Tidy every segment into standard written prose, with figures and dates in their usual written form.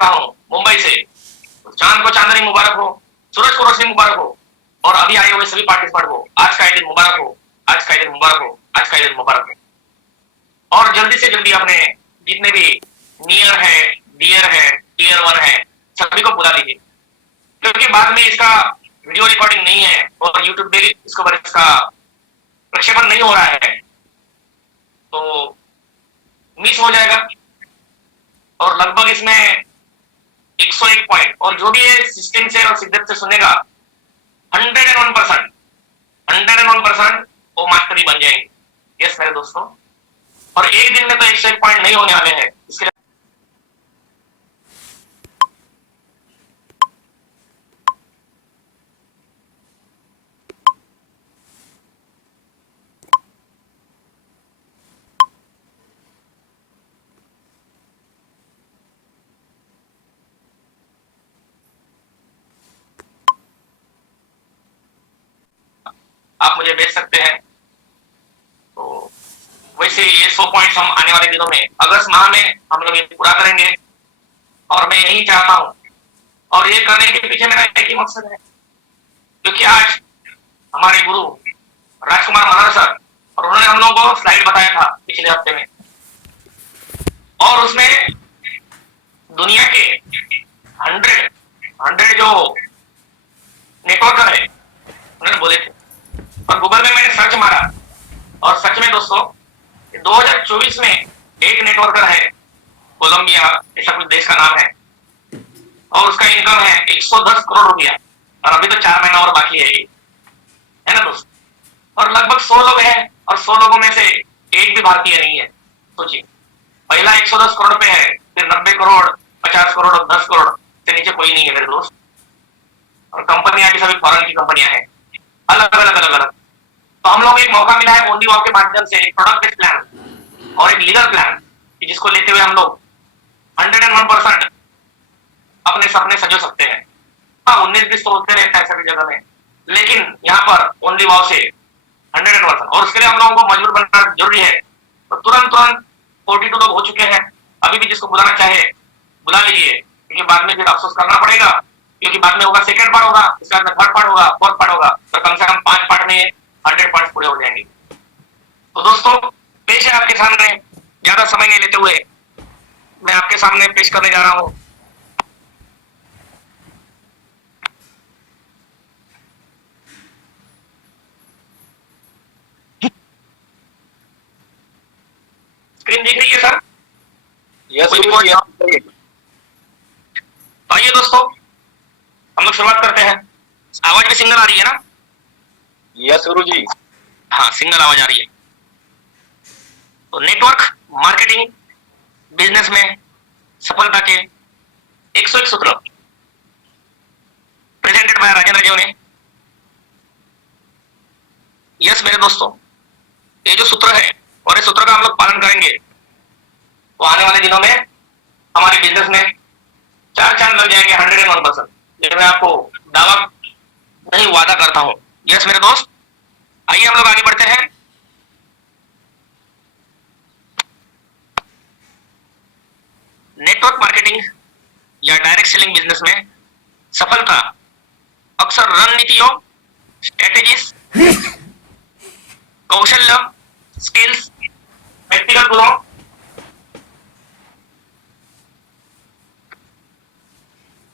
रहा हूँ मुंबई से। चांद को चांदनी मुबारक हो, सूरज को रोशनी मुबारक हो, और अभी आए हुए सभी पार्टिसिपेंट को आज का ही दिन मुबारक हो, आज का ही दिन मुबारक हो, आज का ही दिन मुबारक हो। और जल्दी से जल्दी अपने जितने भी नियर है, डियर है, टियर वन है, सभी को बुला लीजिए, क्योंकि बाद में इसका वीडियो रिकॉर्डिंग नहीं है और यूट्यूब पे इसको पर इसका प्रक्षेपण नहीं हो रहा है, तो मिस हो जाएगा। और लगभग इसमें 101 पॉइंट, और जो भी ये सिस्टम से और शिद्दत से सुनेगा 101%, 101% वो मास्टरी बन जाएंगे। यस मेरे दोस्तों, और एक दिन में तो 101 पॉइंट नहीं होने वाले हैं, इसके लिए आप मुझे भेज सकते हैं। तो वैसे ये 100 पॉइंट्स हम आने वाले दिनों में अगस्त माह में हम लोग ये पूरा करेंगे, और मैं यही चाहता हूँ, और ये करने के पीछे मेरा एक ही मकसद है, क्योंकि आज हमारे गुरु राजकुमार महाराज सर, और उन्होंने हम लोगों को स्लाइड बताया था पिछले हफ्ते में, और उसमें दुनिया के 100 जो नेटवर्कर है उन्होंने बोले थे, और गूगल में मैंने सर्च मारा, और सच में दोस्तों 2024 में एक नेटवर्कर है कोलंबिया, ऐसा कुछ देश का नाम है, और उसका इनकम है 110 करोड़ रुपया, और अभी तो 4 महीना और बाकी है ना दोस्त। और लगभग 100 लोग हैं, और 100 लोगों में से एक भी भारतीय नहीं है। सोचिए, पहला 110 करोड़ पे है, फिर 90 करोड़, 50 करोड़ और 10 करोड़ से नीचे कोई नहीं है मेरे दोस्त। और कंपनियां भी सभी फॉरेन की कंपनियां हैं, अलग अलग अलग अलग। तो हम लोग एक मौका मिला है ओनली वाव के माध्यम से एक प्रोडक्ट बेस्ड प्लान और एक लीगल प्लान, जिसको लेते हुए हम लोग 101% अपने सपने सजो सकते हैं। हाँ, 19-20 तो होते रहता है सभी जगह में, लेकिन यहाँ पर ओनली वाव से 101%, और उसके लिए हम लोगों को मजबूर बनना जरूरी है। तो तुरंत तुरंत 42 लोग हो चुके हैं, अभी भी जिसको बुलाना चाहे बुला लीजिए, क्योंकि बाद में फिर अफसोस करना पड़ेगा, क्योंकि बाद में होगा सेकंड पार्ट होगा, इसके बाद थर्ड पार्ट होगा, फोर्थ पार्ट होगा, तो कम से कम 5 पार्ट में 100 पार्ट पूरे हो जाएंगे। तो दोस्तों, पेश है आपके सामने, ज्यादा समय नहीं लेते हुए मैं आपके सामने पेश करने जा रहा हूँ स्क्रीन दिख रही है सर? यस आइए दोस्तों, हम लोग शुरुआत करते हैं। आवाज भी सिंगल आ रही है ना? यस गुरु जी। हाँ, सिंगल आवाज आ रही है। तो नेटवर्क मार्केटिंग बिजनेस में सफलता के 101 सूत्र, प्रेजेंटेड बाय राजेंद्र जीवने। यस मेरे दोस्तों, ये जो सूत्र है और इस सूत्र का हम लोग पालन करेंगे, तो आने वाले दिनों में हमारे बिजनेस में 4 चांद लग जाएंगे 101%। ये मैं आपको दावा नहीं, वादा करता हूं। यस मेरे दोस्त, आइए हम लोग आगे बढ़ते हैं। नेटवर्क मार्केटिंग या डायरेक्ट सेलिंग बिजनेस में सफलता अक्सर रणनीतियों, स्ट्रेटेजीज, कौशल्य, स्किल्स, व्यक्तिगत गुणों,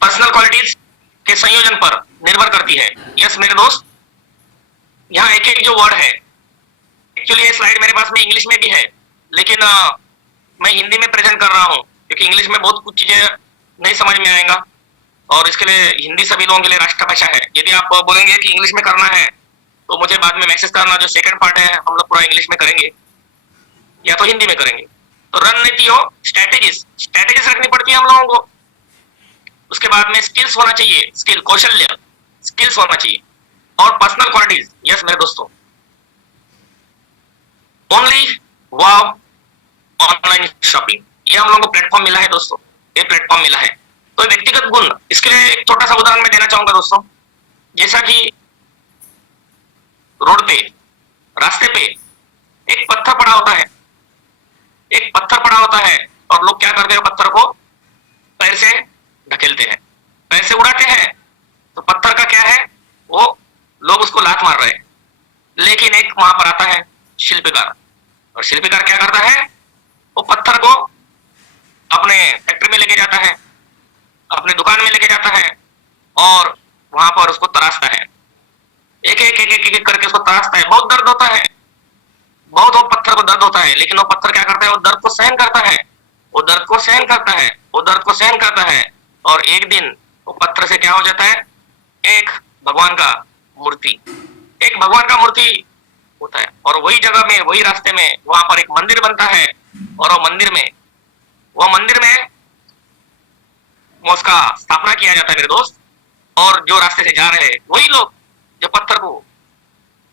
पर्सनल क्वालिटीज के संयोजन पर निर्भर करती है। यस मेरे दोस्त, यहाँ एक एक जो वर्ड है, एक्चुअली ये स्लाइड मेरे पास में इंग्लिश में भी है, लेकिन मैं हिंदी में प्रेजेंट कर रहा हूँ, क्योंकि इंग्लिश में बहुत कुछ चीजें नहीं समझ में आएगा, और इसके लिए हिंदी सभी लोगों के लिए राष्ट्रभाषा है। यदि आप बोलेंगे कि इंग्लिश में करना है, तो मुझे बाद में मैसेज करना, जो सेकंड पार्ट है हम लोग पूरा इंग्लिश में करेंगे या तो हिंदी में करेंगे। तो रणनीतियों, स्ट्रेटेजीज रखनी पड़ती है हम लोगों को। उसके बाद में स्किल्स होना चाहिए, स्किल, कौशल्य, स्किल्स होना चाहिए, और पर्सनल क्वालिटीज। यस मेरे दोस्तों, ओनली वाव ऑनलाइन शॉपिंग, ये हम लोगों को प्लेटफॉर्म मिला है दोस्तों, ये प्लेटफॉर्म मिला है। तो व्यक्तिगत गुण, इसके लिए एक छोटा सा उदाहरण मैं देना चाहूंगा दोस्तों। जैसा कि रोड पे, रास्ते पे एक पत्थर पड़ा होता है, एक पत्थर पड़ा होता है, और लोग क्या करते हैं, पत्थर को पैर से धकेलते हैं, पैसे उड़ाते हैं, तो पत्थर का क्या है, वो लोग उसको लात मार रहे हैं। लेकिन एक वहां पर आता है शिल्पकार, और शिल्पकार क्या करता है, वो पत्थर को अपने फैक्ट्री में लेके जाता है, अपने दुकान में लेके जाता है, और वहां पर उसको तराशता है, एक करके उसको तराशता है। बहुत दर्द होता है, बहुत वो पत्थर को दर्द होता है, लेकिन वो पत्थर क्या करता है, वो दर्द को सहन करता है, वो दर्द को सहन करता है, वो दर्द को सहन करता है, और एक दिन वो पत्थर से क्या हो जाता है, एक भगवान का मूर्ति, एक भगवान का मूर्ति होता है। और वही जगह में, वही रास्ते में वहां पर एक मंदिर बनता है, और वो मंदिर में उसका स्थापना किया जाता है मेरे दोस्त। और जो रास्ते से जा रहे हैं वही लोग जो पत्थर को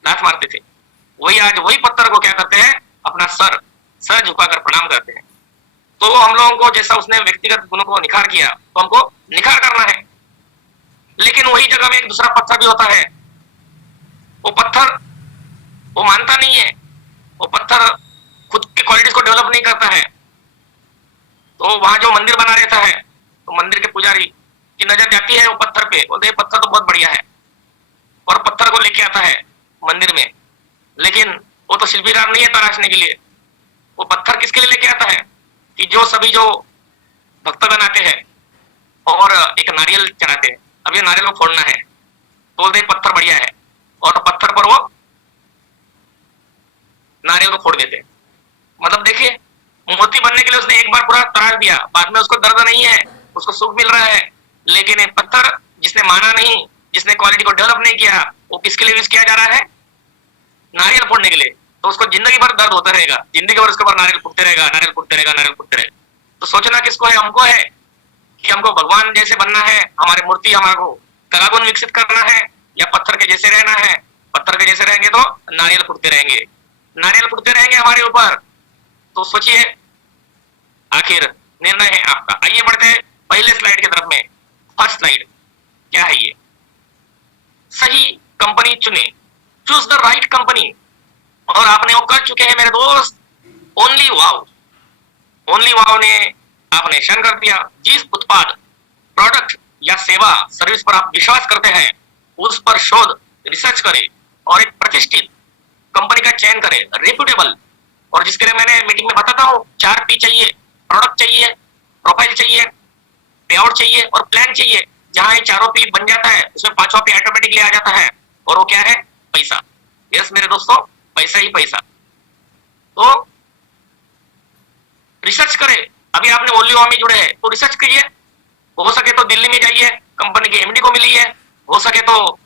लात मारते थे, वही आज वही पत्थर को क्या करते हैं, अपना सर झुकाकर प्रणाम करते हैं। तो हम लोगों को जैसा उसने व्यक्तिगत गुणों को निखार किया, तो हमको निखार करना है। लेकिन वही जगह में एक दूसरा पत्थर भी होता है, वो पत्थर वो मानता नहीं है, वो पत्थर खुद की क्वालिटीज को डेवलप नहीं करता है। तो वहां जो मंदिर बना रहता है, तो मंदिर के पुजारी की नजर जाती है वो पत्थर पे, बोलते पत्थर तो बहुत बढ़िया है, और पत्थर को लेके आता है मंदिर में। लेकिन वो तो शिल्पीकार नहीं है तराशने के लिए, वो पत्थर किसके लिए लेके आता है, कि जो सभी जो भक्तगण आते हैं और एक नारियल चढ़ाते हैं, अब ये नारियल को फोड़ना है, तो बोलते पत्थर बढ़िया है, और पत्थर पर वो नारियल को फोड़ देते हैं। मतलब देखिए, मोती बनने के लिए उसने एक बार पूरा तराश दिया, बाद में उसको दर्द नहीं है, उसको सुख मिल रहा है। लेकिन एक पत्थर जिसने माना नहीं, जिसने क्वालिटी को डेवलप नहीं किया, वो किसके लिए यूज किया जा रहा है, नारियल फोड़ने के लिए। तो उसको जिंदगी भर दर्द होता रहेगा, जिंदगी भर उसके ऊपर नारियल फूटते रहेगा, नारियल फूटते रहेगा, नारियल फूटते रहेगा। तो सोचना किसको है, हमको है कि हमको भगवान जैसे बनना है, हमारी मूर्ति हमारे को कलागुण विकसित करना है, या पत्थर के जैसे रहना है। पत्थर के जैसे रहेंगे तो नारियल फूटते रहेंगे, नारियल फूटते रहेंगे हमारे ऊपर। तो सोचिए, आखिर निर्णय है आपका। आइए बढ़ते हैं पहले स्लाइड की तरफ में। फर्स्ट स्लाइड क्या है, ये सही कंपनी चुने, चूज द राइट कंपनी। और आपने वो कर चुके हैं मेरे दोस्त। ओनली वाव ने आपने शन कर दिया। जिस उत्पाद, प्रोडक्ट या सेवा सर्विस पर आप विश्वास करते हैं, उस पर शोध रिसर्च करें और एक प्रतिष्ठित कंपनी का चयन करें, रेप्यूटेबल। और जिसके लिए मैंने मीटिंग में बताता हूँ, 4 P चाहिए, प्रोडक्ट चाहिए, प्रोफाइल चाहिए, पेआउट चाहिए और प्लान चाहिए। जहां ये 4 P बन जाता है, उसमें 5वां P ऑटोमेटिकली आ जाता है, और वो क्या है, पैसा। यस मेरे दोस्तों, पैसा ही पैसा। तो रिसर्च करें। अभी आपने ओनली वाव में जुड़े हैं तो रिसर्च कीजिए, हो सके तो दिल्ली में जाइए, कंपनी के एमडी को मिलिए, हो सके तो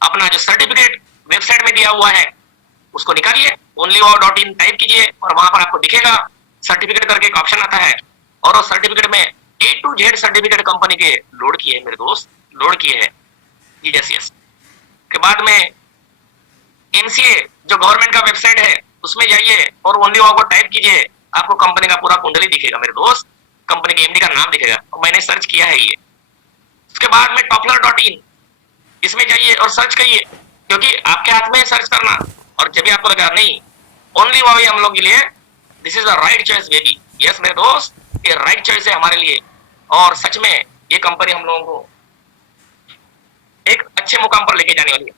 अपना जो सर्टिफिकेट वेबसाइट में दिया हुआ है उसको निकालिए, onlywow.in टाइप कीजिए, और वहां पर आपको दिखेगा सर्टिफिकेट करके एक ऑप्शन आता है, और उस सर्टिफिकेट में A to Z certificate company के लोड किए हैं मेरे दोस्त, लोड किए हैं। यस के बाद में MCA जो गवर्नमेंट का वेबसाइट है उसमें जाइए और ओनली वाव को टाइप कीजिए, आपको कंपनी का पूरा कुंडली दिखेगा मेरे दोस्त, कंपनी के एमडी का नाम दिखेगा, और मैंने सर्च किया है ये। उसके बाद में toppler.in, इसमें जाइए और सर्च करिए, क्योंकि आपके हाथ में है सर्च करना। और जब भी आपको लगा नहीं, ओनली वाव हम लोग के लिए this is the right choice baby. Yes मेरे दोस्त, ये राइट चॉइस है हमारे लिए, और सच में ये कंपनी हम लोगों को एक अच्छे मुकाम पर लेके जाने वाली है।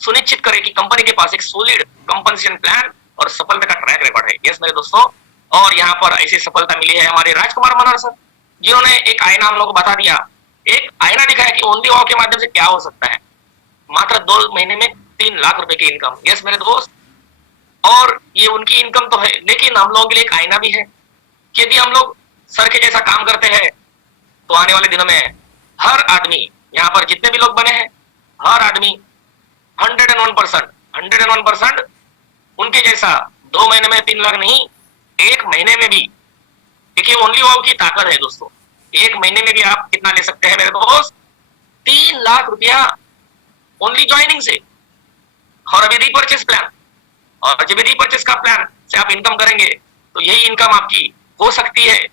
सुनिश्चित करें कि कंपनी के पास एक सॉलिड कंपनसेशन प्लान और सफलता का ट्रैक रिकॉर्ड है। यस मेरे दोस्तों, और यहाँ पर ऐसी सफलता मिली है हमारे राजकुमार मनोहर सर, जिन्होंने एक आईना हम लोग को बता दिया, एक आईना दिखाया कि ओनली वाव के माध्यम से क्या हो सकता है। मात्र 2 महीने में 3 लाख रुपए की इनकम। यस मेरे दोस्त, और ये उनकी इनकम तो है, लेकिन हम लोगों के लिए एक आईना भी है कि यदि हम लोग सर के जैसा काम करते हैं तो आने वाले दिनों में हर आदमी, यहाँ पर जितने भी लोग बने हैं, हर आदमी 101% उनके जैसा 2 महीने में 3 लाख नहीं, 1 महीने में भी। देखिए ओनली वाव की ताकत है दोस्तों, 1 महीने में भी आप कितना ले सकते हैं मेरे दोस्त, 3 लाख रुपया ओनली ज्वाइनिंग से। और अभी रीपर्चेस प्लान, और जब रीपर्चेस का प्लान से आप इनकम करेंगे तो यही इनकम आपकी हो सकती है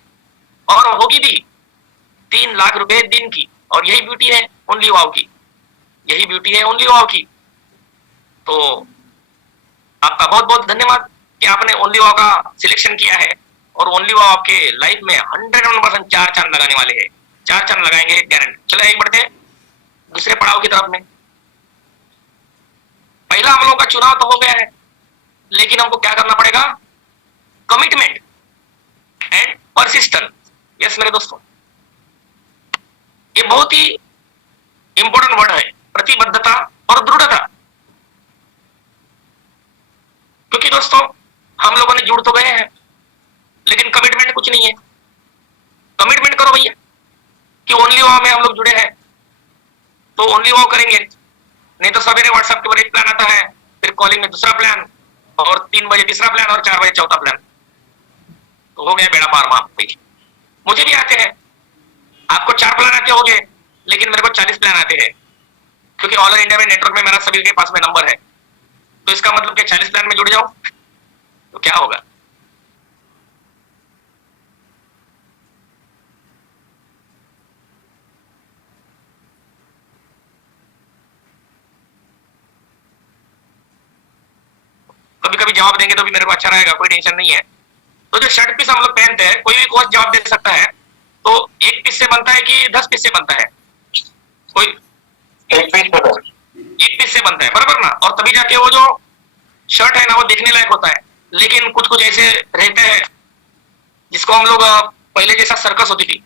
और होगी भी, 3 लाख रुपए दिन की। और यही ब्यूटी है ओनली वाव की, यही ब्यूटी है ओनली वाव की। तो आपका बहुत बहुत धन्यवाद कि आपने ओनली वाव का सिलेक्शन किया है, और ओनली वाव आपके लाइफ में 101% 4 चांद लगाने वाले हैं। 4 चरण लगाएंगे गारंटी। चलो एक बढ़ते हैं दूसरे पड़ाव की तरफ में। पहला हम लोगों का चुनाव तो हो गया है, लेकिन हमको क्या करना पड़ेगा? Commitment and persistence. यस मेरे दोस्तों, ये बहुत ही इंपॉर्टेंट वर्ड है, प्रतिबद्धता और दृढ़ता। क्योंकि दोस्तों हम लोगों ने जुड़ तो गए हैं, लेकिन कमिटमेंट कुछ नहीं है। कमिटमेंट करो भैया कि ओनली वाव में हम लोग जुड़े हैं, तो ओनली वाव करेंगे। नहीं तो सवेरे व्हाट्सएप के ऊपर एक प्लान आता है, फिर कॉलिंग में दूसरा प्लान, और 3 बजे तीसरा प्लान, और 4 बजे चौथा प्लान। तो हो गया बेड़ा पार वहां पे। मुझे भी आते हैं, आपको 4 प्लान आते होंगे, लेकिन मेरे को 40 प्लान आते हैं, क्योंकि ऑल इंडिया में नेटवर्क में मेरा सभी के पास में नंबर है। तो इसका मतलब क्या 40 प्लान में जुड़ जाऊं तो क्या होगा? कभी कभी जवाब देंगे तो भी मेरे को अच्छा रहेगा, कोई टेंशन नहीं है। तो जो शर्ट पीस हम लोग पहनते हैं, कोई भी कोच जवाब दे सकता है, तो 1 पीस से बनता है कि 10 पीस से बनता है? कोई 1 पीस पर 1 पीस से बनता है, बराबर ना? और तभी जाके वो जो शर्ट है ना, वो देखने लायक होता है। लेकिन कुछ कुछ ऐसे रहते हैं जिसको हम लोग पहले जैसा सर्कस होती थी,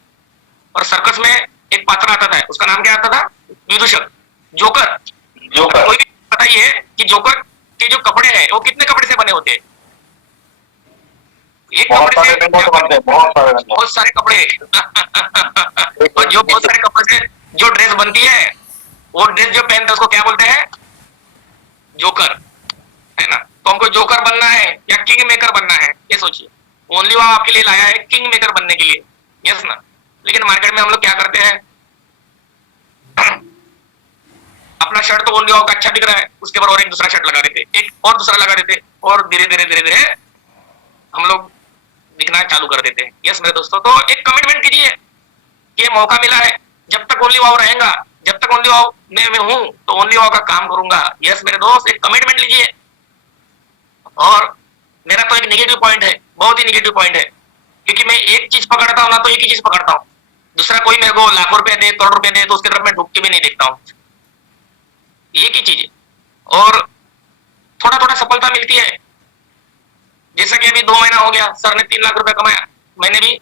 और सर्कस में एक पात्र आता था, उसका नाम क्या आता था? विदूषक, जोकर। जोकर। कोई भी बताइए कि जोकर के जो कपड़े हैं वो कितने कपड़े से बने होते हैं? एक बहुत कपड़े सारे से रंगों से बनते हैं, बहुत सारे रंगों। बहुत सारे कपड़े और जो बहुत सारे कपड़े से जो ड्रेस बनती है, वो ड्रेस जो पहनते हैं उसको क्या बोलते हैं? जोकर, है ना? तो हमको जोकर बनना है या किंग मेकर बनना है, ये सोचिए। ओनली वो आपके लिए लाया है किंग मेकर बनने के लिए, यस ना? लेकिन मार्केट में हम लोग क्या करते हैं, अपना शर्ट तो ओनली का अच्छा दिख रहा है, उसके ऊपर और एक दूसरा शर्ट लगा देते, एक और दूसरा लगा देते, और धीरे धीरे धीरे धीरे हम लोग दिखना चालू कर देते हैं। यस मेरे दोस्तों, तो एक कमिटमेंट कीजिए कि मौका मिला है, जब तक ओनली वाव रहेगा, जब तक ओनली वाव में हूं, तो ओनली वाव का काम करूंगा। यस मेरे दोस्त, एक कमिटमेंट लीजिए। और मेरा तो एक नेगेटिव पॉइंट है, बहुत ही नेगेटिव पॉइंट है, क्योंकि मैं एक चीज पकड़ता हूं ना, तो एक ही चीज पकड़ता हूं। दूसरा कोई मेरे को लाखों रुपए दे, करोड़ रुपए दे, तो उसकी तरफ मैं ढूक के भी नहीं देखता हूं। एक ही चीज है, और थोड़ा थोड़ा सफलता मिलती है। जैसा कि अभी 2 महीना हो गया, सर ने 3 लाख रुपए कमाया, मैंने भी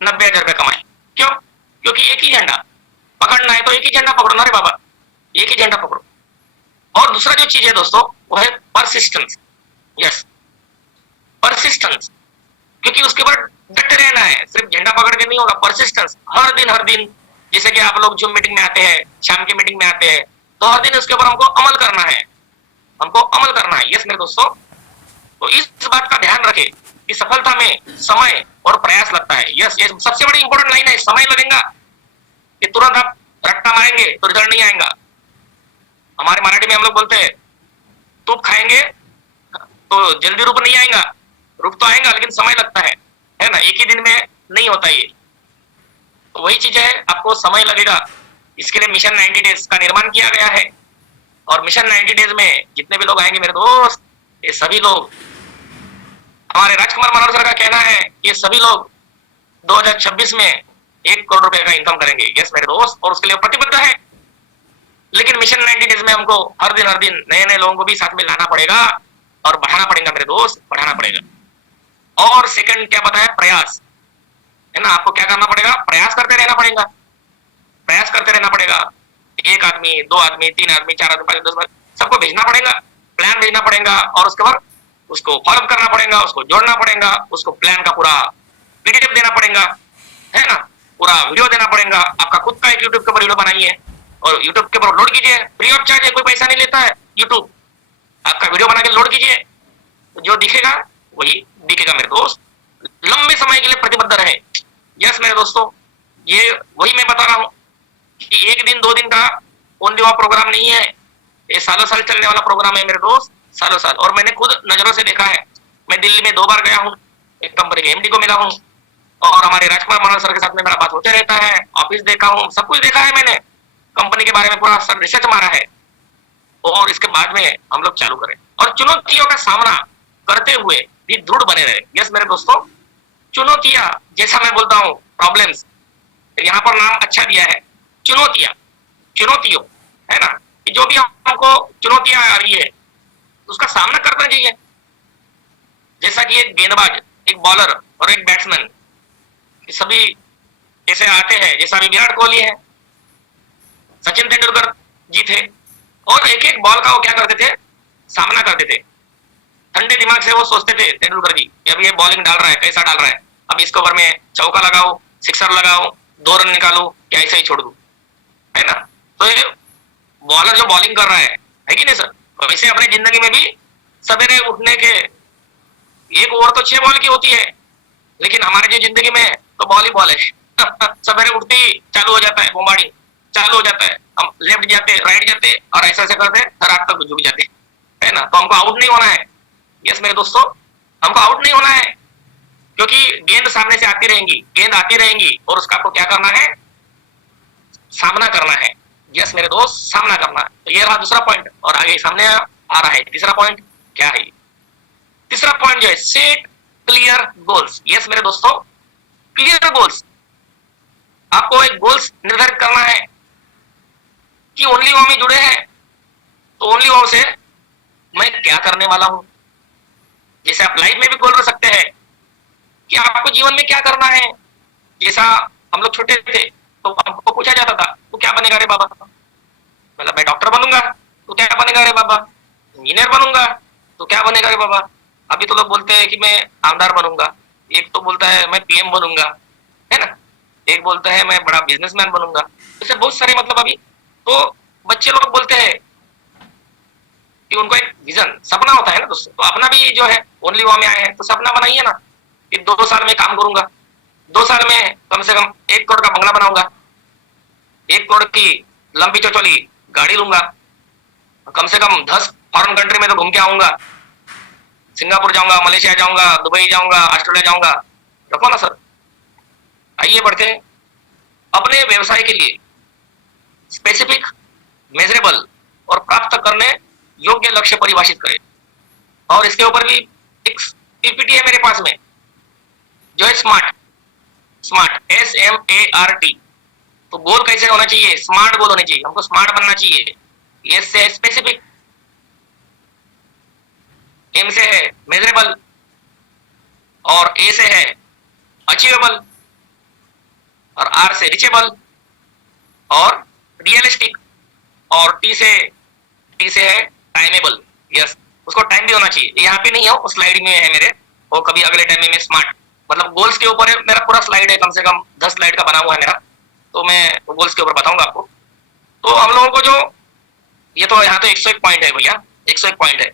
90,000 रुपए कमाए। क्यों? क्योंकि एक ही झंडा पकड़ना है, तो एक ही झंडा पकड़ो ना रे बाबा, एक ही झंडा पकड़ो। और दूसरा जो चीज है दोस्तों, वो है परसिस्टेंस। यस, परसिस्टेंस, क्योंकि उसके ऊपर डटे रहना है, सिर्फ झंडा पकड़ के नहीं होगा। परसिस्टेंस, हर दिन जैसे कि आप लोग जूम मीटिंग में आते हैं, शाम की मीटिंग में आते हैं, तो हर दिन उसके ऊपर हमको अमल करना है, हमको अमल करना है। यस मेरे दोस्तों, तो इस बात का ध्यान रखें कि सफलता में समय और प्रयास लगता है। यस, ये सबसे बड़ी इंपॉर्टेंट लाइन है। समय लगेगा, ये तुरंत आप रट्टा मारेंगे तो रिजल्ट नहीं आएगा। हमारे मराठी में हम लोग बोलते हैं, तुप खाएंगे तो जल्दी रूप नहीं आएगा, रूप तो आएगा लेकिन समय लगता है ना? एक ही दिन में नहीं होता ये। तो वही चीज है, आपको समय लगेगा। इसके लिए मिशन 90 डेज का निर्माण किया गया है, और मिशन 90 डेज में जितने भी लोग आएंगे मेरे दोस्त, ये सभी लोग, हमारे राजकुमार मनोहर सर का कहना है, ये सभी लोग 2026 में 1 करोड़ रुपए का इनकम करेंगे। यस मेरे दोस्त, और उसके लिए प्रतिबद्ध है। लेकिन मिशन 90 डेज में हमको हर दिन नए नए लोगों को भी साथ में लाना पड़ेगा, और बढ़ाना पड़ेगा मेरे दोस्त, बढ़ाना पड़ेगा। और सेकंड क्या बताया? प्रयास, है ना? आपको क्या करना पड़ेगा? प्रयास करते रहना पड़ेगा, प्रयास करते रहना पड़ेगा। 1 आदमी, 2 आदमी, 3 आदमी, 4 आदमी, 5 10 आदमी, सबको भेजना पड़ेगा, प्लान भेजना पड़ेगा, और उसके बाद उसको फॉलो करना पड़ेगा, उसको जोड़ना पड़ेगा, उसको प्लान का पूरा पीडीएफ देना पड़ेगा, है ना? पूरा वीडियो देना पड़ेगा। आपका खुद का एक यूट्यूब के ऊपर वीडियो बनाइए और यूट्यूब के ऊपर लोड कीजिए, फ्री ऑफ चार्ज है, कोई पैसा नहीं लेता है यूट्यूब। आपका वीडियो बना के लोड कीजिए, तो जो दिखेगा वही दिखेगा मेरे दोस्त। लंबे समय के लिए प्रतिबद्ध रहे। यस मेरे दोस्तों, ये वही मैं बता रहा हूँ कि 1 दिन 2 दिन का ओनली वाव प्रोग्राम नहीं है, ये सालों साल चलने वाला प्रोग्राम है मेरे दोस्त, सालों साल। और मैंने खुद नजरों से देखा है। मैं दिल्ली में 2 बार गया हूँ, एक कंपनी के एमडी को मिला हूँ, और हमारे राजकुमार मनोहर सर के साथ में मेरा बात होते रहता है, ऑफिस देखा हूँ, सब कुछ देखा है मैंने, कंपनी के बारे में पूरा सर रिसर्च मारा है। और इसके बाद में हम लोग चालू करें, और चुनौतियों का सामना करते हुए भी दृढ़ बने रहे। यस मेरे दोस्तों, चुनौतियां, जैसा मैं बोलता हूँ, प्रॉब्लम्स, तो यहाँ पर नाम अच्छा दिया है, चुनौतियां, चुनौतियों, है ना, कि जो भी हमको चुनौतियां आ रही है उसका सामना करना चाहिए। जैसा कि एक गेंदबाज, एक बॉलर और एक बैट्समैन सभी जैसे आते हैं, जैसा अभी विराट कोहली है, सचिन तेंदुलकर जी थे, और एक एक बॉल का वो क्या करते थे, सामना करते थे। ठंडे दिमाग से वो सोचते थे तेंदुलकर जी कि अब ये बॉलिंग डाल रहा है, कैसा डाल रहा है, अब इस ओवर में चौका लगाओ, सिक्सर लगाओ, 2 रन निकालो, क्या ऐसा ही छोड़ दू, है ना। तो ये बॉलर जो बॉलिंग कर रहा है कि नहीं सर, वैसे अपनी जिंदगी में भी सवेरे उठने के 1 ओवर तो 6 बॉल की होती है, लेकिन हमारी जो जिंदगी में तो बॉल ही बॉल है। सवेरे उठते ही चालू हो जाता है बोम्बाड़ी, चालू हो जाता है, हम लेफ्ट जाते, राइट जाते, और ऐसा ऐसा करते हर रात तक झुक जाते, है ना। तो हमको आउट नहीं होना है, यस मेरे दोस्तों, हमको आउट नहीं होना है, क्योंकि गेंद सामने से आती रहेंगी, गेंद आती रहेंगी, और उसका आपको क्या करना है, सामना करना है। यस मेरे दोस्त, सामना करना है। तो ये रहा दूसरा पॉइंट, और आगे सामने आ रहा है तीसरा पॉइंट। क्या है तीसरा पॉइंट? जो है सेट क्लियर गोल्स। यस मेरे दोस्तों, क्लियर गोल्स, आपको एक गोल्स निर्धारित करना है कि ओनली वो में जुड़े हैं, तो ओनली वो से मैं क्या करने वाला हूं। जैसे आप लाइफ में भी गोल रख सकते हैं कि आपको जीवन में क्या करना है। जैसा हम लोग छोटे थे तो हमको पूछा जाता था, तू क्या बनेगा रे बाबा, मतलब मैं डॉक्टर बनूंगा। तू क्या बनेगा रे बाबा? इंजीनियर बनूंगा। तो क्या बनेगा रे बाबा? अभी तो लोग बोलते हैं कि मैं आमदार बनूंगा, एक तो बोलता है मैं पीएम बनूंगा, है ना, एक बोलता है मैं बड़ा बिजनेसमैन बनूंगा। ऐसे बहुत सारे मतलब अभी तो बच्चे लोग बोलते हैं कि उनको एक विजन, सपना होता है ना दोस्तों। तो अपना भी जो है ओनली वॉ में आए हैं तो सपना बनाइए ना कि 2 साल में काम करूंगा, 2 साल में कम से कम 1 करोड़ का बंगला बनाऊंगा, 1 करोड़ की लंबी चौचौली गाड़ी लूंगा, कम से कम 10 फॉरेन कंट्री में तो घूम के आऊंगा, सिंगापुर जाऊंगा, मलेशिया जाऊंगा, दुबई जाऊंगा, ऑस्ट्रेलिया जाऊंगा। रखो ना सर। आइए बढ़ते हैं। अपने व्यवसाय के लिए स्पेसिफिक, मेजरेबल और प्राप्त करने योग्य लक्ष्य परिभाषित करें। और इसके ऊपर भी एक पीपीटी है मेरे पास में, जो है स्मार्ट, स्मार्ट SMART। तो गोल कैसे होना चाहिए? स्मार्ट गोल होने चाहिए, हमको स्मार्ट बनना चाहिए। एस से स्पेसिफिक, एम से है मेजरेबल, और ए से है अचीवेबल, और आर से रीचेबल, और रियलिस्टिक, और टी से है टाइमेबल। यस, उसको टाइम भी होना चाहिए। यहाँ पे नहीं है, उस स्लाइड में है मेरे, और कभी अगले टाइम में मैं स्मार्ट, मतलब गोल्स के ऊपर है मेरा पूरा स्लाइड है, कम से कम 10 स्लाइड का बना हुआ है मेरा, तो मैं गोल्स के ऊपर बताऊंगा आपको। तो हम लोगों को जो ये तो यहाँ तो 101 पॉइंट है भैया, 101 पॉइंट है।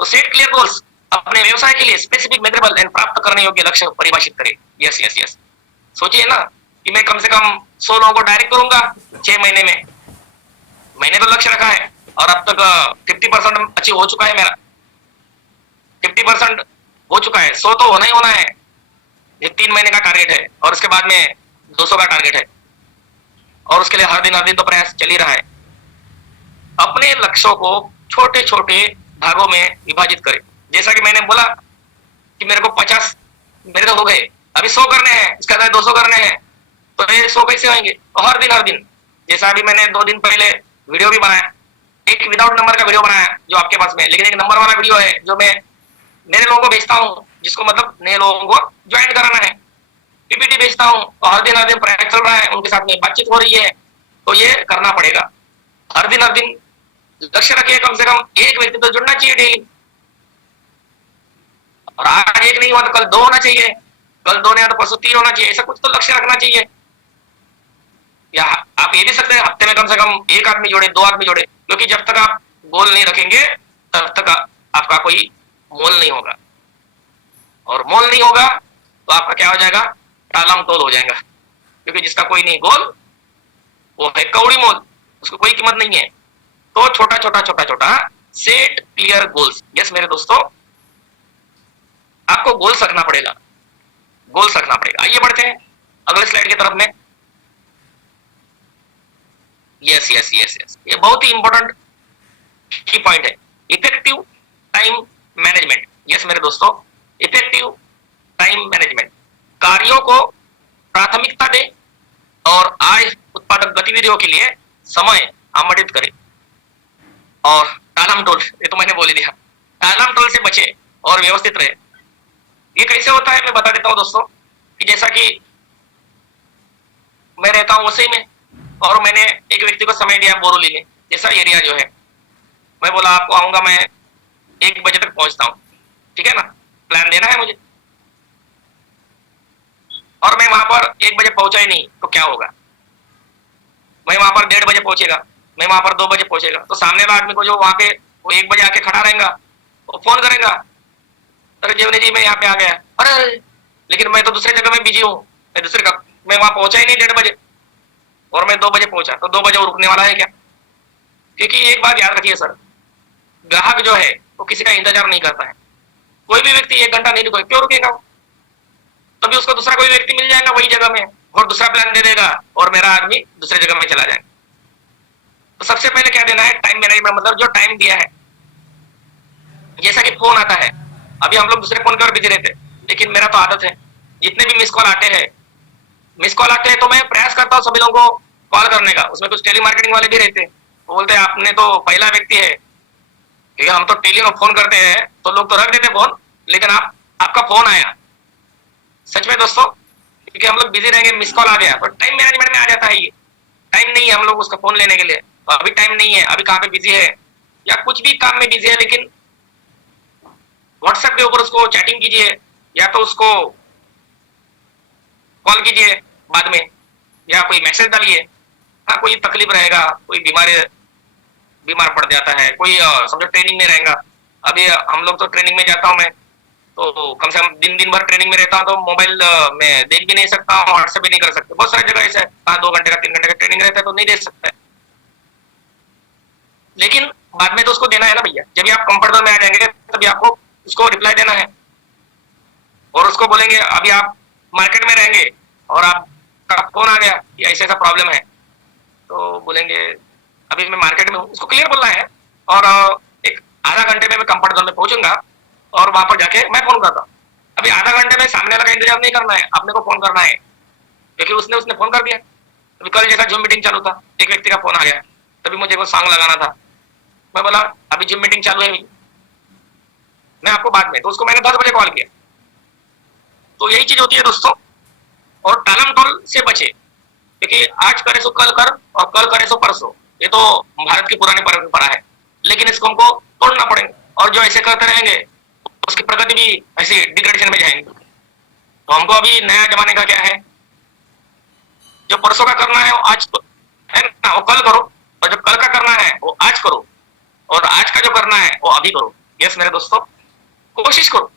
तो सेट क्लियर गोल्स, अपने व्यवसाय के लिए स्पेसिफिक, मेजरेबल एंड प्राप्त करने योग्य लक्ष्य परिभाषित करें। यस यस यस, सोचिए ना कि मैं कम से कम 100 लोगों को डायरेक्ट करूंगा 6 महीने में। मैंने तो लक्ष्य रखा है, और अब तक 50% अचीव हो चुका है मेरा, 50% हो चुका है। 100 तो होना ही होना है। ये 3 महीने का टारगेट है, और उसके बाद में 200 का टारगेट है, और उसके लिए हर दिन तो प्रयास चल ही रहा है। अपने लक्ष्यों को छोटे छोटे भागों में विभाजित करें। जैसा कि मैंने बोला कि मेरे को 50 मेरे तो हो गए, अभी 100 करने हैं, इसके बाद 200 करने हैं, तो ये 100 कैसे होंगे? तो हर दिन, जैसा अभी मैंने 2 दिन पहले वीडियो भी बनाया, एक विदाउट नंबर का वीडियो बनाया जो आपके पास में, लेकिन एक नंबर वाला वीडियो है जो मैं मेरे लोगों को भेजता हूँ, जिसको मतलब नए लोगों को ज्वाइन कराना है, पीपीटी भेजता हूँ, और हर दिन प्रयास चल रहा है, उनके साथ में बातचीत हो रही है। तो ये करना पड़ेगा, हर दिन लक्ष्य रखिए, कम से कम एक व्यक्ति तो जुड़ना चाहिए डेली। और आज एक नहीं हुआ तो कल 2 होना चाहिए, कल 2 नहीं हुआ तो परसों 3 होना चाहिए, ऐसा कुछ तो लक्ष्य रखना चाहिए। या आप ये भी सकते हैं हफ्ते में कम से कम 1 आदमी जोड़े, 2 आदमी जोड़े, क्योंकि जब तक आप गोल नहीं रखेंगे तब तक आपका कोई मोल नहीं होगा, और मोल नहीं होगा तो आपका क्या हो जाएगा? टालम टोल हो जाएगा, क्योंकि जिसका कोई नहीं गोल वो है कौड़ी मोल, उसको कोई कीमत नहीं है। तो छोटा सेट क्लियर गोल्स। यस मेरे दोस्तों, आपको गोल्स रखना पड़ेगा, गोल्स रखना पड़ेगा। आइए बढ़ते हैं अगले स्लाइड की तरफ में। यस यस यस यस, ये बहुत ही इंपॉर्टेंट की पॉइंट है, इफेक्टिव टाइम मैनेजमेंट। यस मेरे दोस्तों, इफेक्टिव टाइम मैनेजमेंट, कार्यों को प्राथमिकता दे और आय उत्पादक गतिविधियों के लिए समय आवंटित करे। और टालम टोल, ये तो मैंने बोल ही दिया, टालम टोल से बचे और व्यवस्थित रहे। ये कैसे होता है मैं बता देता हूँ दोस्तों, कि जैसा कि मैं रहता हूँ उसी में, और मैंने एक व्यक्ति को समय दिया बोरोली में, जैसा एरिया जो है, मैं बोला आपको आऊंगा मैं 1 बजे तक पहुंचता हूँ, ठीक है ना, प्लान देना है मुझे, और मैं वहां पर 1 बजे पहुंचा ही नहीं तो क्या होगा, मैं वहां पर 1:30 बजे पहुंचेगा, मैं वहां पर 2 बजे पहुंचेगा, तो सामने वाले आदमी को जो वहां पे वो 1 बजे आके खड़ा रहेगा, वो फोन करेगा, अरे जीवनी जी मैं यहाँ पे आ गया, अरे लेकिन मैं तो दूसरे जगह में बिजी हूँ, मैं वहां पहुंचा ही नहीं 1:30 बजे, और मैं 2 बजे पहुंचा, तो 2 बजे वो रुकने वाला है क्या? क्योंकि एक बात याद रखिए सर, ग्राहक जो है वो किसी का इंतजार नहीं करता है। कोई भी व्यक्ति 1 घंटा नहीं रुकेगा, क्यों रुकेगा? तभी उसको दूसरा कोई व्यक्ति मिल जाएगा वही जगह में, और दूसरा प्लान दे देगा, और मेरा आदमी दूसरे जगह में चला जाएगा। तो सबसे पहले क्या देना है, टाइम मैनेजमेंट, मतलब जो टाइम दिया है। जैसा कि फोन आता है, अभी हम लोग दूसरे फोन पर बिजी रहते, लेकिन मेरा तो आदत है, जितने भी मिस कॉल आते हैं तो मैं प्रयास करता हूँ सभी लोगों को कॉल करने का। उसमें कुछ टेली मार्केटिंग वाले भी रहते हैं, वो बोलते हैं आपने तो पहला व्यक्ति है, क्योंकि हम तो टेली में फोन करते हैं तो लोग तो रख देते फोन, लेकिन आपका फोन आया, सच में दोस्तों, क्योंकि हम लोग बिजी रहेंगे, मिस कॉल आ गया तो टाइम मैनेजमेंट में आ जाता है। ये टाइम नहीं है हम लोग उसका फोन लेने के लिए, तो अभी टाइम नहीं है, अभी कहाँ पे बिजी है या कुछ भी काम में बिजी है, लेकिन व्हाट्सएप के ऊपर उसको चैटिंग कीजिए या तो उसको कॉल कीजिए बाद में, या कोई मैसेज डालिए। हाँ, कोई तकलीफ रहेगा, कोई बीमार पड़ जाता है, कोई समझो ट्रेनिंग में रहेगा, अभी हम लोग तो ट्रेनिंग में जाता हूँ मैं, तो कम से कम दिन भर ट्रेनिंग में रहता हूँ, तो मोबाइल में देख भी नहीं सकता हूँ, व्हाट्सएप भी नहीं कर सकते, बहुत सारी जगह ऐसा है, हाँ 2 घंटे का 3 घंटे का ट्रेनिंग रहता है तो नहीं दे सकता है, लेकिन बाद में तो उसको देना है ना भैया। जब आप कंफर्टेबल में आ जाएंगे तभी आपको उसको रिप्लाई देना है, और उसको बोलेंगे अभी आप मार्केट में रहेंगे और आपका फोन आ गया कि ऐसा ऐसा प्रॉब्लम है, तो बोलेंगे अभी मैं मार्केट में हूँ, उसको क्लियर बोलना है, और एक आधा घंटे में मैं कंफर्ट जोन में पहुंचूंगा और वहां पर जाके मैं फोन करता हूँ। अभी आधा घंटे में सामने वाला का इंतजार नहीं करना है, अपने को फोन करना है, क्योंकि उसने फोन कर दिया। अभी कल जैसा जूम मीटिंग चालू था, एक व्यक्ति का फोन आ गया, तभी मुझे वो सॉन्ग लगाना था, मैं बोला अभी जूम मीटिंग चालू है, मैं आपको बाद में, तो उसको मैंने 10 बजे कॉल किया। तो यही चीज होती है दोस्तों, और टालम टोल से बचे, क्योंकि आज करे सो कल कर और कल करे सो परसों, ये तो भारत की पुरानी परंपरा है, लेकिन इसको हमको तोड़ना पड़ेगा, और जो ऐसे करते रहेंगे उसकी प्रगति भी ऐसे डिग्रेडेशन में जाएंगे। तो हमको अभी नया जमाने का क्या है, जो परसों का करना है वो आज है ना, वो कल करो, और जो कल का करना है वो आज करो, और आज का जो करना है वो अभी करो। यस मेरे दोस्तों, कोशिश करो,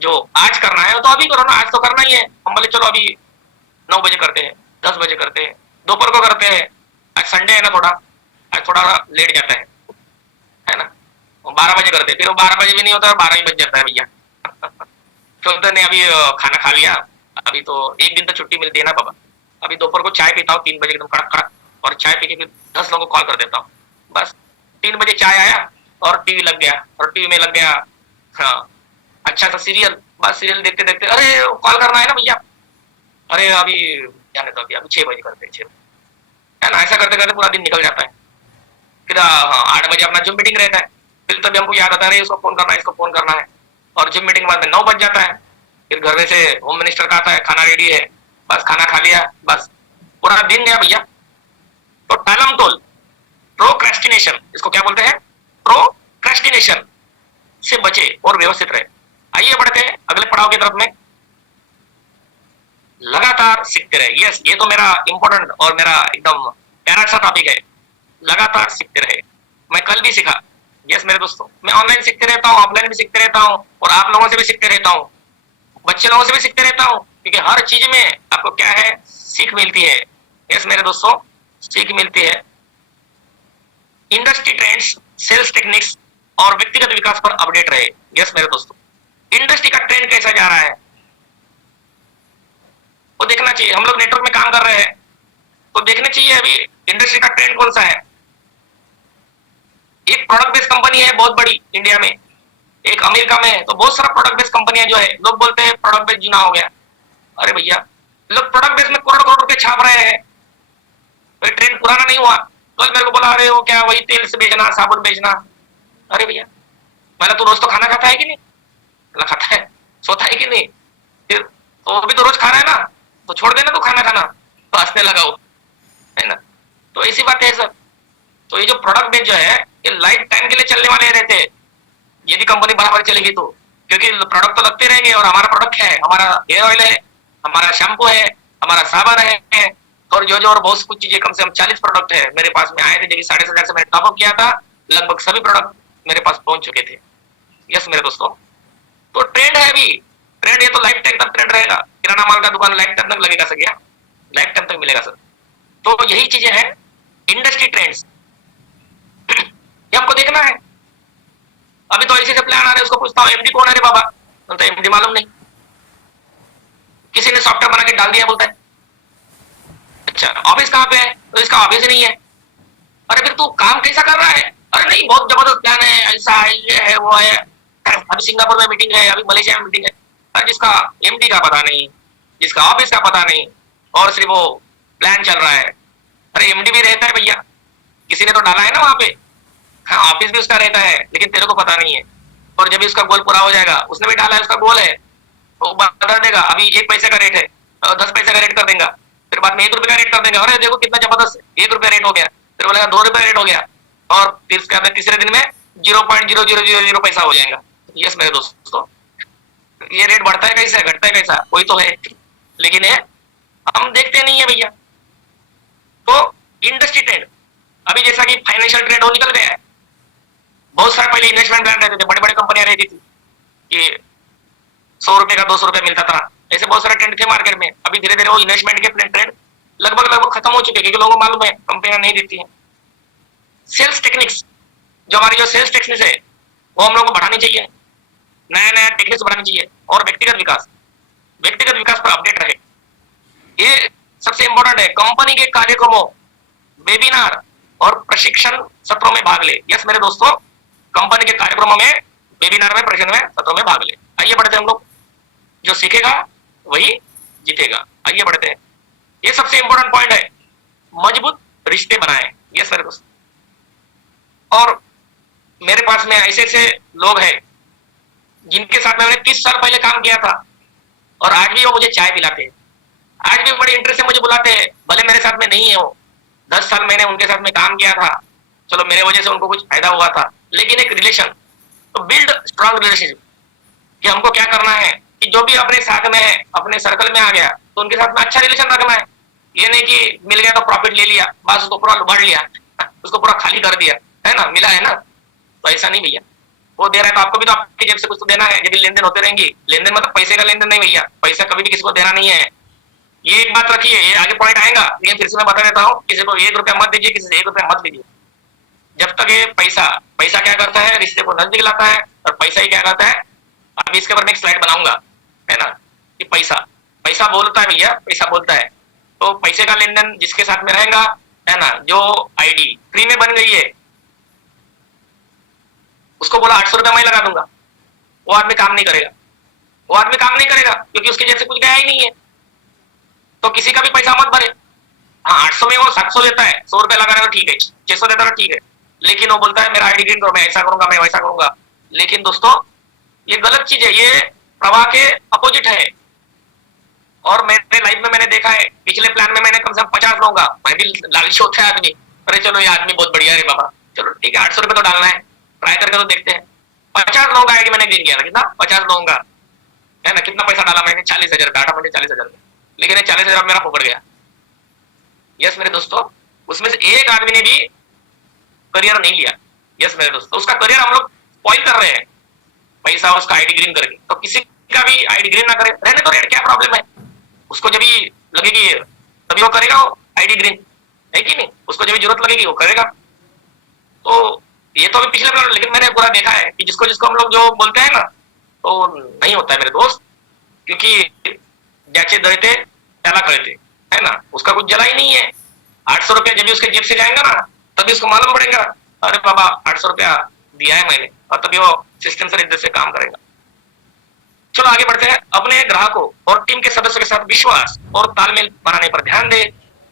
जो आज करना है वो तो अभी करो ना, आज तो करना ही है। हम बोले चलो अभी 9 बजे करते हैं, 10 बजे करते हैं, दोपहर को करते हैं, आज संडे है ना, आज थोड़ा लेट जाता है ना, 12 बजे करते हैं, फिर वो 12 बजे भी नहीं होता, 12 ही बज जाता है भैया। चलते नहीं, अभी खाना खा लिया, अभी तो एक दिन तो छुट्टी मिलती है ना बाबा, अभी दोपहर को चाय पीता हूँ 3 बजे एकदम कड़क कड़क, और चाय पी के फिर 10 लोगों को कॉल कर देता हूँ, बस 3 बजे चाय आया और टीवी लग गया, और टीवी में लग गया हाँ अच्छा सा सीरियल, बस सीरियल देखते देखते अरे कॉल करना है ना भैया, अरे अभी जाने दो, अभी 6 बजे करते हैं, 6 है ना, ऐसा करते करते पूरा दिन निकल जाता है। फिर हाँ 8 बजे अपना जूम मीटिंग रहता है, फिर तभी हमको याद आता है इसको फोन करना है, इसको फोन करना है, और जूम मीटिंग बाद में 9 बज जाता है, फिर घर में से होम मिनिस्टर का आता है, खाना रेडी है, बस खाना खा लिया, बस पूरा दिन गया भैया। तो टालम टोल, प्रोक्रेस्टिनेशन, इसको क्या बोलते हैं, प्रोक्रेस्टिनेशन से बचे और व्यवस्थित रहे। आइए बढ़ते हैं अगले पड़ाव की तरफ में, लगातार सीखते रहे। यस, ये तो मेरा इंपॉर्टेंट और मेरा एकदम प्यारा सा टॉपिक है, लगातार सीखते रहे। मैं कल भी सीखा, यस मेरे दोस्तों, मैं ऑनलाइन सीखते रहता हूँ, ऑफलाइन भी सीखते रहता हूँ, और आप लोगों से भी सीखते रहता हूँ, बच्चे लोगों से भी सीखते रहता हूँ, क्योंकि हर चीज में आपको क्या है, सीख मिलती है। यस मेरे दोस्तों, सीख मिलती है। इंडस्ट्री ट्रेंड्स, सेल्स टेक्निक्स और व्यक्तिगत विकास पर अपडेट रहे। यस मेरे दोस्तों, इंडस्ट्री का ट्रेंड कैसा जा रहा है वो देखना चाहिए। हम लोग नेटवर्क में काम कर रहे हैं तो देखना चाहिए अभी इंडस्ट्री का ट्रेंड कौन सा है। एक प्रोडक्ट बेस्ड कंपनी है बहुत बड़ी इंडिया में, एक अमेरिका में है, तो बहुत सारा प्रोडक्ट बेस्ड कंपनियां जो है, लोग बोलते हैं प्रोडक्ट बेस्ड जीना हो गया। अरे भैया लोग प्रोडक्ट बेस में करोड़ करोड़ रुपए छाप रहे हैं, कोई ट्रेंड पुराना नहीं हुआ। कल मेरे को बोला अरे वो क्या वही तेल से बेचना, साबुन बेचना। अरे भैया मैंने तू रोज तो खाना खाता है कि नहीं? बोला खाता है। सोता है कि नहीं? फिर तो अभी तो रोज खा रहा है ना, तो छोड़ देना तो खाना खाना। तो हंसने लगा वो, है ना। तो ऐसी बात है सर। तो ये जो प्रोडक्ट बेच जो है ये लाइफ टाइम के लिए चलने वाले रहते हैं, यदि कंपनी बराबर चलेगी तो। क्योंकि प्रोडक्ट तो लगते रहेंगे, और हमारा प्रोडक्ट है, हमारा हेयर ऑयल है, हमारा शैम्पू है, हमारा साबुन है, और जो और बहुत कुछ चीजें, कम से कम 40 प्रोडक्ट है मेरे पास में आए थे। जब 7,500 से मैंने टॉपअप किया था, लगभग सभी प्रोडक्ट मेरे पास पहुंच चुके थे। यस मेरे दोस्तों, तो ट्रेंड है अभी, ट्रेंड ये तो लाइफ टाइम तक ट्रेंड रहेगा। किराना माल का दुकान लाइफ टाइम तक लगेगा सर, क्या लाइफ टाइम तक मिलेगा सर? तो यही चीजें हैं इंडस्ट्री ट्रेंड्स, ये हमको देखना है। अभी तो ऐसे प्लान आ रहे, उसको पूछता हूँ एमडी कौन है रे बाबा, बोलता है एमडी मालूम नहीं, किसी ने सॉफ्टवेयर बना के डाल दिया, बोलता है अच्छा ऑफिस कहाँ पे है, तो इसका ऑफिस नहीं है। अरे फिर तू काम कैसा कर रहा है? अरे नहीं बहुत जबरदस्त प्लान है, ऐसा है, ये है, वो है, अभी सिंगापुर में मीटिंग है, अभी मलेशिया में मीटिंग है। अरे जिसका एमडी का पता नहीं, जिसका ऑफिस का पता नहीं, और सिर्फ वो प्लान चल रहा है। अरे एमडी भी रहता है भैया, किसी ने तो डाला है ना वहां पे, हाँ ऑफिस भी उसका रहता है, लेकिन तेरे को पता नहीं है। और जब उसका गोल पूरा हो जाएगा, उसने भी डाला है, उसका गोल है, वो बता देगा अभी 1 पैसे का रेट है, 10 पैसे का रेट कर देगा, फिर बाद में 1 रुपए का रेट कर देगा। अरे देखो कितना जबरदस्त, 1 रुपया रेट हो गया, फिर बोलेगा 2 रुपया रेट हो गया, और फिर उसके बाद तीसरे दिन में 0.0000 पैसा हो जाएगा। यस मेरे दोस्तों, ये रेट बढ़ता है कैसा, घटता है कैसा, कोई तो है, लेकिन ये हम देखते नहीं है भैया। तो इंडस्ट्री ट्रेंड, अभी जैसा कि फाइनेंशियल ट्रेंड हो निकल गया है, बहुत सारे पहले इन्वेस्टमेंट ब्रांड रहते थे, बड़े बड़े कंपनियां रहती थी कि 100 रुपए का 200 रुपए मिलता था, ऐसे बहुत सारे ट्रेंड थे मार्केट में। अभी धीरे धीरे वो इन्वेस्टमेंट के ट्रेंड लगभग खत्म हो चुके हैं, क्योंकि लोगों को मालूम है कंपनियां नहीं देती है। सेल्स टेक्निक्स, जो हमारी जो सेल्स टेक्निक्स है वो हम लोग को बढ़ानी चाहिए, नया नया टेक्निक्स बढ़ानी चाहिए, और व्यक्तिगत विकास पर अपडेट रहे, ये सबसे इंपॉर्टेंट है। कंपनी के कार्यक्रमों, वेबिनार और प्रशिक्षण सत्रों में भाग ले। यस मेरे दोस्तों, कंपनी के कार्यक्रमों में, वेबिनार में, प्रशिक्षण में, सत्रों में भाग ले। आइए बढ़ते हैं हम लोग, जो सीखेगा वही जीतेगा। आइए बढ़ते हैं, ये सबसे इंपॉर्टेंट पॉइंट है, मजबूत रिश्ते बनाए। यस मेरे दोस्त, और मेरे पास में ऐसे ऐसे लोग हैं जिनके साथ में मैंने 30 साल पहले काम किया था, और आज भी वो मुझे चाय पिलाते हैं, आज भी बड़े इंटरेस्ट से मुझे बुलाते हैं, भले मेरे साथ में नहीं है वो। 10 साल मैंने उनके साथ में काम किया था, चलो मेरे वजह से उनको कुछ फायदा हुआ था, लेकिन एक रिलेशन, तो बिल्ड स्ट्रॉन्ग रिलेशनशिप, कि हमको क्या करना है कि जो भी अपने साथ में है, अपने सर्कल में आ गया, तो उनके साथ में अच्छा रिलेशन रखना है। ये नहीं कि मिल गया तो प्रॉफिट ले लिया, बस उसको पूरा लुबाड़ लिया, उसको पूरा खाली कर दिया, है ना, मिला है ना, तो ऐसा नहीं भैया। वो दे रहा है तो आपको भी तो आपकी जेब से कुछ तो देना है, जब लेन देन होते रहेंगे। लेन देन मतलब पैसे का लेन देन नहीं भैया, पैसा कभी भी किसी को देना नहीं है। ये एक बात रखिए, ये आगे पॉइंट आएगा, लेकिन फिर से मैं बता देता हूँ, किसी को 1 रुपया मत दीजिए, किसी से 1 रुपया मत लीजिए। जब तक ये पैसा क्या करता है, रिश्ते को नजदीक लाता है, और पैसा ही क्या करता है, अभी इसके ऊपर मैं एक स्लाइड बनाऊंगा, है ना, कि पैसा बोलता है भैया, पैसा बोलता है। तो पैसे का लेन देन जिसके साथ में रहेगा, है ना, जो आईडी फ्री में बन गई है, उसको बोला 800 रुपया मैं लगा दूंगा, वो आदमी काम नहीं करेगा, क्योंकि उसके जैसे कुछ गया ही नहीं है। तो किसी का भी पैसा मत भरे। हाँ 800 में वो 700 लेता है, 100 रुपया लगा रहा है ठीक है, 600 देता है ठीक है, लेकिन वो बोलता है मेरा आईडी ग्रीन करो, मैं ऐसा करूंगा, मैं वैसा करूंगा। लेकिन दोस्तों ये गलत चीज है, ये प्रवाह के अपोजिट है। और मेरे लाइफ में मैंने देखा है, पिछले प्लान में मैंने कम से कम 50 लूंगा, मैं भी लालची होता है आदमी, अरे चलो ये आदमी बहुत बढ़िया है बाबा, चलो ठीक है 800 रुपये तो डालना है, ट्राई करके तो देखते हैं। 50 लोगों का आईडी मैंने ग्रीन किया था, कितना 50 लोगों का, है ना, कितना पैसा डाला मैंने, 40,000 डाटा मैंने 40,000, लेकिन 40,000 मेरा फोकट गया। यस मेरे दोस्तों, उसमें से एक आदमी ने भी करियर नहीं लिया। यस मेरे दोस्तों, उसका करियर हम लोग स्पॉइल कर रहे हैं, पैसा उसका आईडी ग्रीन करके। तो किसी का भी आईडी ग्रीन ना करे, रहने तो रेट, क्या प्रॉब्लम है, उसको जब भी लगेगी तभी वो करेगा, वो आईडी ग्रीन है कि नहीं, उसको जब भी जरूरत लगेगी वो करेगा। तो ये तो अभी पिछले प्लान, लेकिन मैंने पूरा देखा है कि जिसको जिसको हम लोग जो बोलते हैं ना, तो नहीं होता है मेरे दोस्त, क्योंकि ज्याचे दळते त्याला कळते, है ना, उसका कुछ जला ही नहीं है। 800 रुपया जब भी उसके जेब से जाएगा ना, तभी उसको मालूम पड़ेगा, अरे बाबा 800 रुपया दिया है मैंने, और तभी वो सिस्टम से इधर से काम करेगा। चलो आगे बढ़ते हैं। अपने ग्राहकों और टीम के सदस्यों के साथ विश्वास और तालमेल बनाने पर ध्यान दे।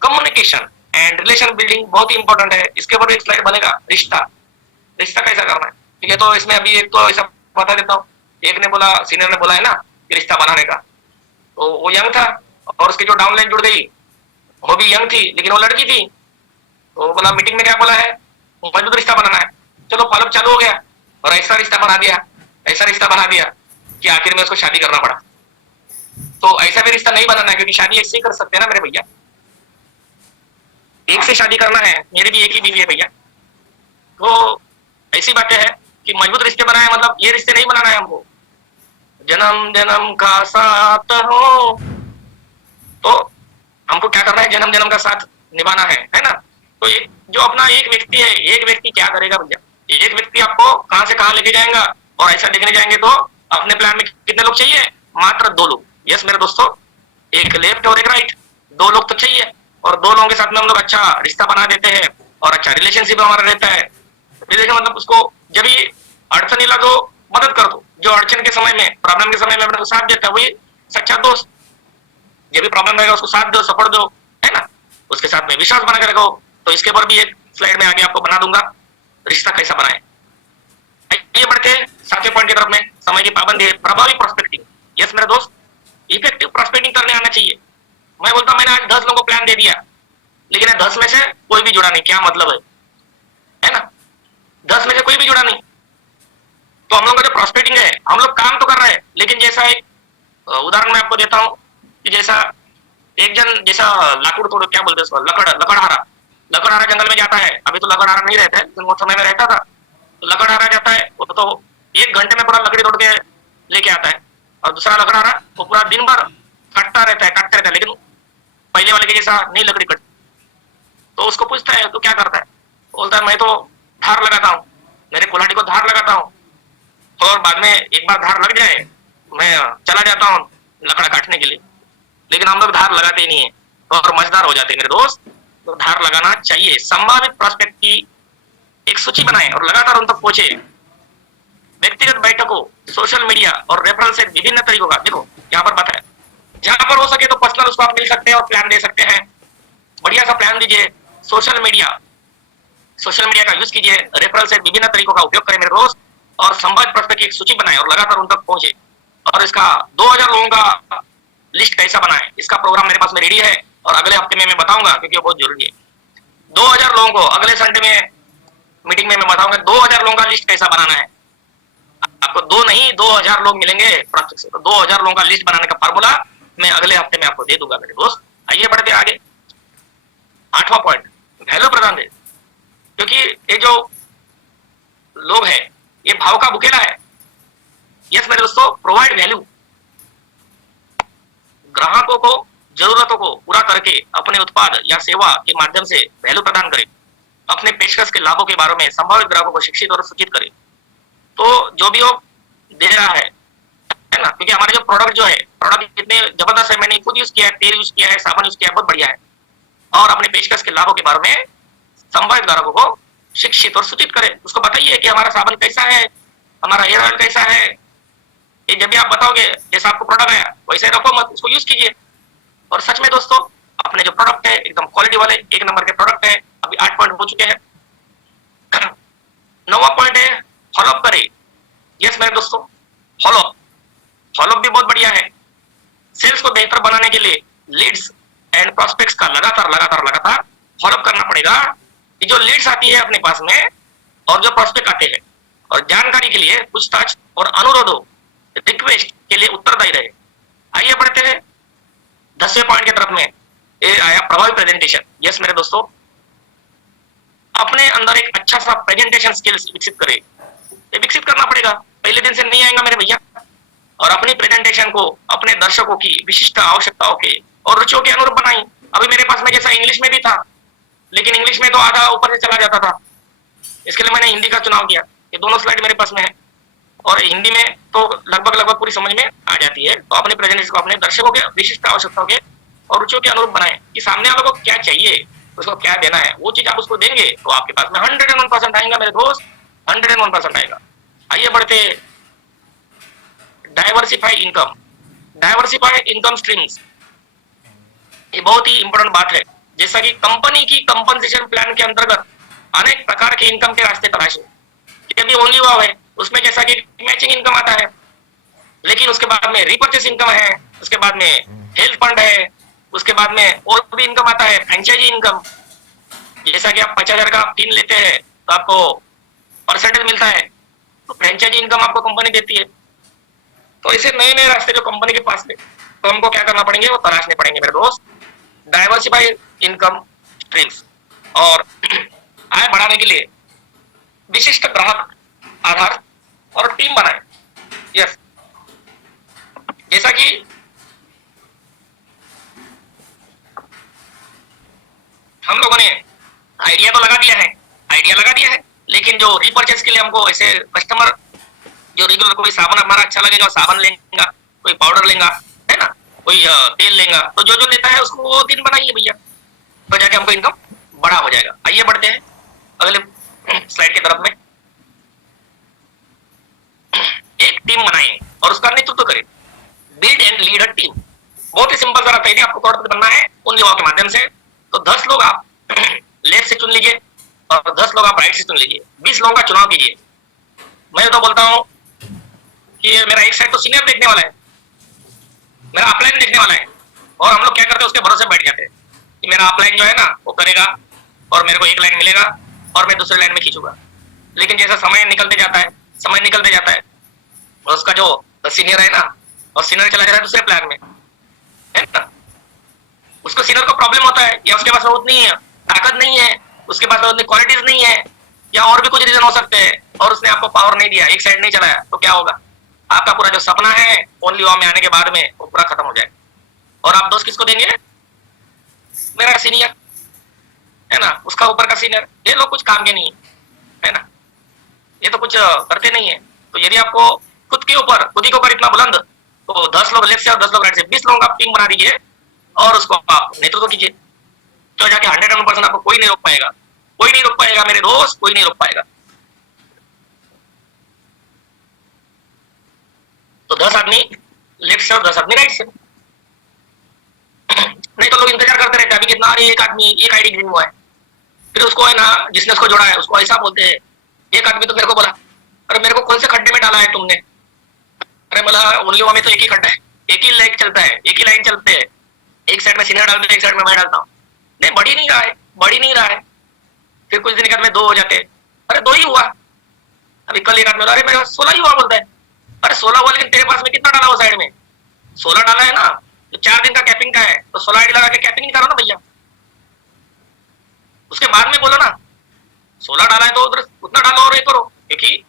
कम्युनिकेशन एंड रिलेशन बिल्डिंग बहुत ही इंपॉर्टेंट है। इसके ऊपर एक स्लाइड बनेगा, रिश्ता। रिश्ता कैसा करना है, ठीक है। तो इसमें अभी एक तो ऐसा बता देता हूँ, एक ने बोला, सीनियर ने बोला है ना कि रिश्ता बनाने का, तो वो यंग था और उसकी जो डाउनलाइन जुड़ गई वो भी यंग थी, लेकिन वो लड़की थी। तो बोला मीटिंग में क्या बोला है, मजबूत रिश्ता बनाना है। चलो फॉलोअप चालू हो गया और ऐसा रिश्ता बना दिया, ऐसा रिश्ता बना दिया कि आखिर में उसको शादी करना पड़ा। तो ऐसा भी रिश्ता नहीं बनाना है, क्योंकि शादी ऐसे ही कर सकते हैं ना मेरे भैया, एक से शादी करना है। मेरी भी एक ही बीवी है भैया। तो ऐसी बातें है कि मजबूत रिश्ते बनाए, मतलब ये रिश्ते नहीं बनाना है हमको जन्म जन्म का साथ हो। तो हमको क्या करना है, जन्म जन्म का साथ निभाना है ना। तो एक जो अपना एक व्यक्ति है, एक व्यक्ति क्या करेगा भैया, एक व्यक्ति आपको कहां से कहां लेके जाएगा। और ऐसा देखने जाएंगे तो अपने प्लान में कितने लोग चाहिए, मात्र 2 लोग। यस मेरे दोस्तों, एक लेफ्ट और एक राइट, 2 लोग तो चाहिए। और 2 लोगों के साथ में हम लोग अच्छा रिश्ता बना देते हैं और अच्छा रिलेशनशिप हमारा रहता है। रिलेशन मतलब उसको जब भी अड़चन लगा दो, मदद कर दो। जो अड़चन के समय में, प्रॉब्लम के समय में अपने को साथ देता है वही सच्चा दोस्त। जब भी प्रॉब्लम रहेगा उसको साथ दो, सपोर्ट दो, है ना। उसके साथ में विश्वास बना कर रखो। तो इसके ऊपर भी एक स्लाइड में आगे आपको बना दूंगा, रिश्ता कैसा बनाए। ये बढ़ते हैं 7वें पॉइंट की तरफ में, समय की पाबंदी है, प्रभावी प्रोस्पेक्टिंग। यस मेरे दोस्त, इफेक्टिव प्रोस्पेक्टिंग करने आना चाहिए। मैं बोलता हूं मैंने आज 10 लोगों को प्लान दे दिया, लेकिन 10 में से कोई भी जुड़ा नहीं, क्या मतलब है ना। 10 में से कोई भी जुड़ा नहीं। तो हम लोगों का जो प्रोस्पेक्टिंग है, हम लोग काम तो कर रहे हैं, लेकिन जैसा एक उदाहरण मैं आपको देता हूं कि जैसा एक जन जैसा लाकूड़ तोड़, क्या बोलते हैं उसको, लकड़हारा जंगल में जाता है। अभी तो लकड़हारा नहीं रहता है, लेकिन वो समय में रहता था। तो लकड़हारा जाता है, वो तो 1 घंटे में पूरा लकड़ी तोड़ के लेके आता है। और दूसरा लकड़हारा वो पूरा दिन भर काटता रहता है, लेकिन पहले वाले के जैसा नहीं लकड़ी कटती। तो उसको पूछता है तो क्या करता है, बोलता है मैं तो धार लगाता हूँ, मेरे कुल्हाड़ी को धार लगाता हूँ, और बाद में एक बार धार लग जाए मैं चला जाता हूँ लकड़ा काटने के लिए। लेकिन हम लोग धार लगाते ही नहीं है और मजेदार हो जाते हैं मेरे दोस्त। तो धार लगाना चाहिए। संभावित प्रोस्पेक्ट की एक सूची बनाएं और लगातार उन तक पहुंचे। व्यक्तिगत बैठकों, सोशल मीडिया और रेफरल से विभिन्न तरीकों का, देखो यहाँ पर बताया, जहां पर हो सके तो पर्सनल उसको आप मिल सकते हैं और प्लान दे सकते हैं। बढ़िया सा प्लान दीजिए। सोशल मीडिया का यूज कीजिए। रेफरल से विभिन्न तरीकों का उपयोग करें मेरे दोस्त। और संभावित प्रोस्पेक्ट की एक सूची बनाएं और लगातार उन तक पहुंचे। और इसका 2000 लोगों का लिस्ट कैसा बनाएं, इसका प्रोग्राम मेरे पास में रेडी है और अगले हफ्ते में मैं बताऊंगा, क्योंकि वो बहुत जरूरी है। 2000 लोगों को अगले संडे में मीटिंग में मैं बताऊंगा 2000 लोगों का लिस्ट कैसा बनाना है। आपको 2 नहीं 2000 लोग मिलेंगे प्रोस्पेक्ट से। तो 2000 लोगों का लिस्ट बनाने का फार्मूला मैं अगले हफ्ते में आपको दे दूंगा मेरे दोस्त। आइए बढ़ते आगे। 8वां पॉइंट, वैल्यू प्रदान दे। क्योंकि ये जो लोग है ये भाव का बुकेला है। यस मेरे दोस्तों, प्रोवाइड वैल्यू। ग्राहकों को जरूरतों को पूरा करके अपने उत्पाद या सेवा के माध्यम से वैल्यू प्रदान करें। अपने पेशकश के लाभों के बारे में संभावित ग्राहकों को शिक्षित और सूचित करें। तो जो भी वो दे रहा है ना, क्योंकि हमारे जो प्रोडक्ट जो है, प्रोडक्ट इतने जबरदस्त है, मैंने खुद यूज किया है, तेल यूज किया है, साबुन यूज किया है, बहुत बढ़िया है। और अपने पेशकश के लाभों के बारे में संभावित ग्राहकों को शिक्षित और सूचित करें। उसको बताइए कि हमारा साबुन कैसा है, हमारा हेयर ऑयल कैसा है। ये जब भी आप बताओगे, जैसा आपको प्रोडक्ट आया वैसे रखो मत, उसको यूज कीजिए। और सच में दोस्तों, अपने जो प्रोडक्ट है एकदम क्वालिटी वाले 1 नंबर के प्रोडक्ट है। अभी 8 पॉइंट हो चुके हैं। 9वां पॉइंट है, फॉलोअप करें। यस मेरे दोस्तों, फॉलोअप भी बहुत बढ़िया है। सेल्स को बेहतर बनाने के लिए लीड्स एंड प्रोस्पेक्ट्स का लगातार फॉलोअप करना पड़ेगा। कि जो लीड्स आती है अपने पास में और जो प्रोस्पेक्ट आते हैं, और जानकारी के लिए पूछताछ और अनुरोधों, रिक्वेस्ट के लिए उत्तरदायी रहे। आइए बढ़ते हैं 10वें पॉइंट की तरफ में। ये आया प्रभावी प्रेजेंटेशन। यस मेरे दोस्तों, अपने अंदर एक अच्छा सा प्रेजेंटेशन स्किल्स विकसित करें। ये विकसित करना पड़ेगा, पहले दिन से नहीं आएगा मेरे भैया। और अपनी प्रेजेंटेशन को अपने दर्शकों की विशिष्ट आवश्यकताओं के और रुचियों के अनुरूप बनाई। अभी मेरे पास में जैसा इंग्लिश में भी था, लेकिन इंग्लिश में तो आधा ऊपर से चला जाता था, इसके लिए मैंने हिंदी का चुनाव किया। ये दोनों स्लाइड मेरे पास में है और हिंदी में तो लगभग पूरी समझ में आ जाती है। तो अपने प्रेजेंटेशन को अपने दर्शकों के विशिष्ट आवश्यकताओं के और रुचियों के अनुरूप बनाएं कि सामने वालों को क्या चाहिए, उसको क्या देना है, वो चीज आप उसको देंगे तो आपके पास में 101% आएगा मेरे दोस्त, 101% आएगा। आइए बढ़ते diversify income, diversify income streams, ये बहुत ही इंपॉर्टेंट बात है। जैसा कि कंपनी की कंपनसेशन प्लान के अंतर्गत अनेक प्रकार के इनकम के रास्ते तलाशे। ये भी ओनली वाव है, उसमें जैसा कि मैचिंग इनकम आता है, लेकिन उसके बाद में रिपर्चेस इनकम है, उसके बाद में हेल्थ फंड है, उसके बाद में और भी इनकम आता है, फ्रेंचाइजी इनकम। जैसा कि आप 50,000 का टीन लेते हैं तो आपको परसेंटेज मिलता है, तो फ्रेंचाइजी इनकम आपको कंपनी देती है। तो ऐसे नए नए रास्ते जो कंपनी के पास है, तो हमको क्या करना पड़ेंगे, वो तलाशने पड़ेंगे मेरे दोस्त। डाइवर्सिफाई इनकम स्ट्रीम्स और आय बढ़ाने के लिए विशिष्ट ग्राहक आधार और टीम बनाए। यस, जैसा कि हम लोगों ने आइडिया तो लगा दिया है, लेकिन जो रिपर्चेस के लिए हमको ऐसे कस्टमर जो रेगुलर कोई साबुन हमारा अच्छा लगेगा साबुन लेगा, कोई पाउडर लेगा, है ना, कोई तेल लेगा, तो जो जो लेता है उसको वो दिन बनाइए भैया, तो जाके हमको इनकम बड़ा हो जाएगा। आइए बढ़ते हैं अगले स्लाइड की तरफ में। एक टीम बनाएं और उसका नेतृत्व करें। Build and lead a team. बहुत ही सिंपल सा रहता है, आपको करोड़पति बनना है उन युवाओं के माध्यम से। तो 10 लोग आप लेफ्ट से चुन लीजिए और 10 लोग आप राइट से चुन लीजिए। 20 लोगों का चुनाव कीजिए। मैं तो बोलता हूँ कि मेरा एक साइड तो सीनियर देखने वाला है, मेरा अपलाइन देखने वाला है, और हम लोग क्या करते हैं उसके भरोसे बैठ जाते हैं कि मेरा अपलाइन जो है ना वो करेगा और मेरे को एक लाइन मिलेगा और मैं दूसरे लाइन में खींचूंगा। लेकिन जैसा समय निकलते जाता है और उसका जो सीनियर है ना, और सीनियर चला जा रहा है दूसरे प्लान में, है ना, उसको सीनियर को प्रॉब्लम होता है या उसके पास उतनी ताकत नहीं है, उसके पास उतनी क्वालिटीज नहीं है, या और भी कुछ रीजन हो सकते हैं, और उसने आपको पावर नहीं दिया, एक साइड नहीं चलाया, तो क्या होगा, आपका पूरा जो सपना है ओनली वाव में आने के बाद में वो पूरा खत्म हो जाएगा। और आप दोस्त किसको देंगे, मेरा सीनियर है ना, उसका ऊपर का सीनियर, ये लोग कुछ काम के नहीं है ना, ये तो कुछ करते नहीं है। तो यदि आपको खुद के ऊपर इतना बुलंद, तो 10 लोग लेफ्ट से और 10 लोग राइट से, 20 लोगों का टीम बना दीजिए और उसको आप नेतृत्व कीजिए। तो जाके 100% आपको कोई नहीं रोक पाएगा मेरे दोस्त, कोई नहीं रोक पाएगा। तो 10 आदमी लेफ्ट से और 10 आदमी राइट से। नहीं तो लोग इंतजार करते रहते हैं, अभी कितना, अरे एक आदमी एक आईडी ग्रीन हुआ है, फिर उसको है ना जिसने उसको जोड़ा है उसको ऐसा बोलते हैं। एक आदमी तो मेरे को बोला, अरे मेरे को कौन से खड्डे में डाला है तुमने, अरे बोला ओनली में तो एक ही खड्डा है, एक ही लाइन चलता है, एक ही लाइन चलते हैं, एक साइड में सीनियर डालते हैं, एक साइड में मैं डालता हूँ, नहीं बढ़ ही नहीं रहा है। फिर कुछ दिन के बाद में 2 हो जाते हैं, अरे 2 ही हुआ। अभी कल एक आदमी बोला, अरे मेरे 16 ही हुआ, बोलता है, अरे 16 हुआ लेकिन तेरे पास में कितना डाला हुआ साइड में, 16 डाला है ना, तो 4 दिन का कैपिंग का है, तो 16 आईडी लगा के कैपिंग नहीं करो ना भैया। उसके बाद में बोलो ना 16 डाला है तो उधर उतना डालो और ये करो, क्योंकि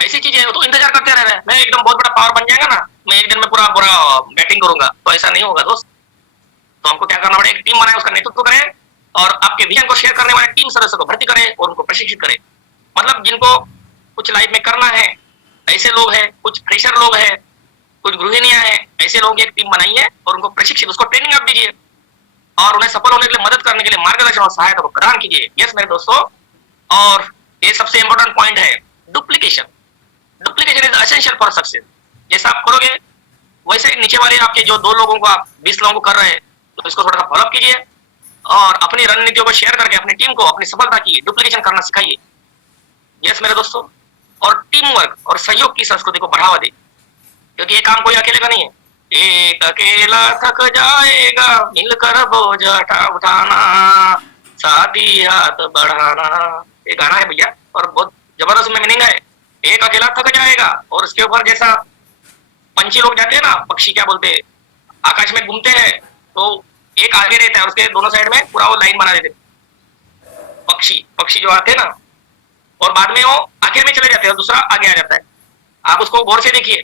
ऐसी चीज है, तो इंतजार करते रह रहे हैं मैं एकदम बहुत बड़ा पावर बन जाएगा ना, मैं एक दिन में पूरा बैटिंग करूंगा, तो ऐसा नहीं होगा दोस्त। तो हमको क्या करना पड़ेगा, एक टीम बनाए, उसका नेतृत्व करें और आपके विजन को शेयर करने वाले टीम सदस्यों को भर्ती करें और उनको प्रशिक्षित करें। मतलब जिनको कुछ लाइफ में करना है ऐसे लोग हैं, कुछ फ्रेशर लोग हैं, कुछ गृहिणियां हैं, ऐसे लोग एक टीम बनाइए और उनको प्रशिक्षित, उसको ट्रेनिंग आप दीजिए और उन्हें सफल होने के लिए मदद करने के लिए मार्गदर्शन और सहायता को प्रदान कीजिए। यस मेरे दोस्तों, और ये सबसे इंपॉर्टेंट पॉइंट है duplication is essential for success. जैसा आप करोगे वैसे ही नीचे वाले आपके जो 2 लोगों को आप 20 लोगों को कर रहे हैं, तो इसको थोड़ा सा फॉलोअप कीजिए और अपनी रणनीतियों को शेयर करके अपनी टीम को अपनी सफलता की डुप्लीकेशन करना सिखाइए। यस मेरे दोस्तों, और टीम वर्क और सहयोग की संस्कृति को बढ़ावा दे, क्योंकि ये काम कोई अकेले का नहीं है, एक अकेला थक जाएगा मिलकर बोझ उठाना, साथी हाथ बढ़ाना, ये गाना है भैया और बहुत जबरदस्त में मीनिंग है। एक अकेला थक जाएगा, और उसके ऊपर जैसा पंछी लोग जाते हैं ना, पक्षी क्या बोलते हैं, आकाश में घूमते हैं, तो एक आगे रहता है और उसके दोनों साइड में पूरा वो लाइन बना देते पक्षी जो आते हैं ना, और बाद में वो आखिर में चले जाते हैं और दूसरा आगे आ जाता है। आप उसको गौर से देखिए,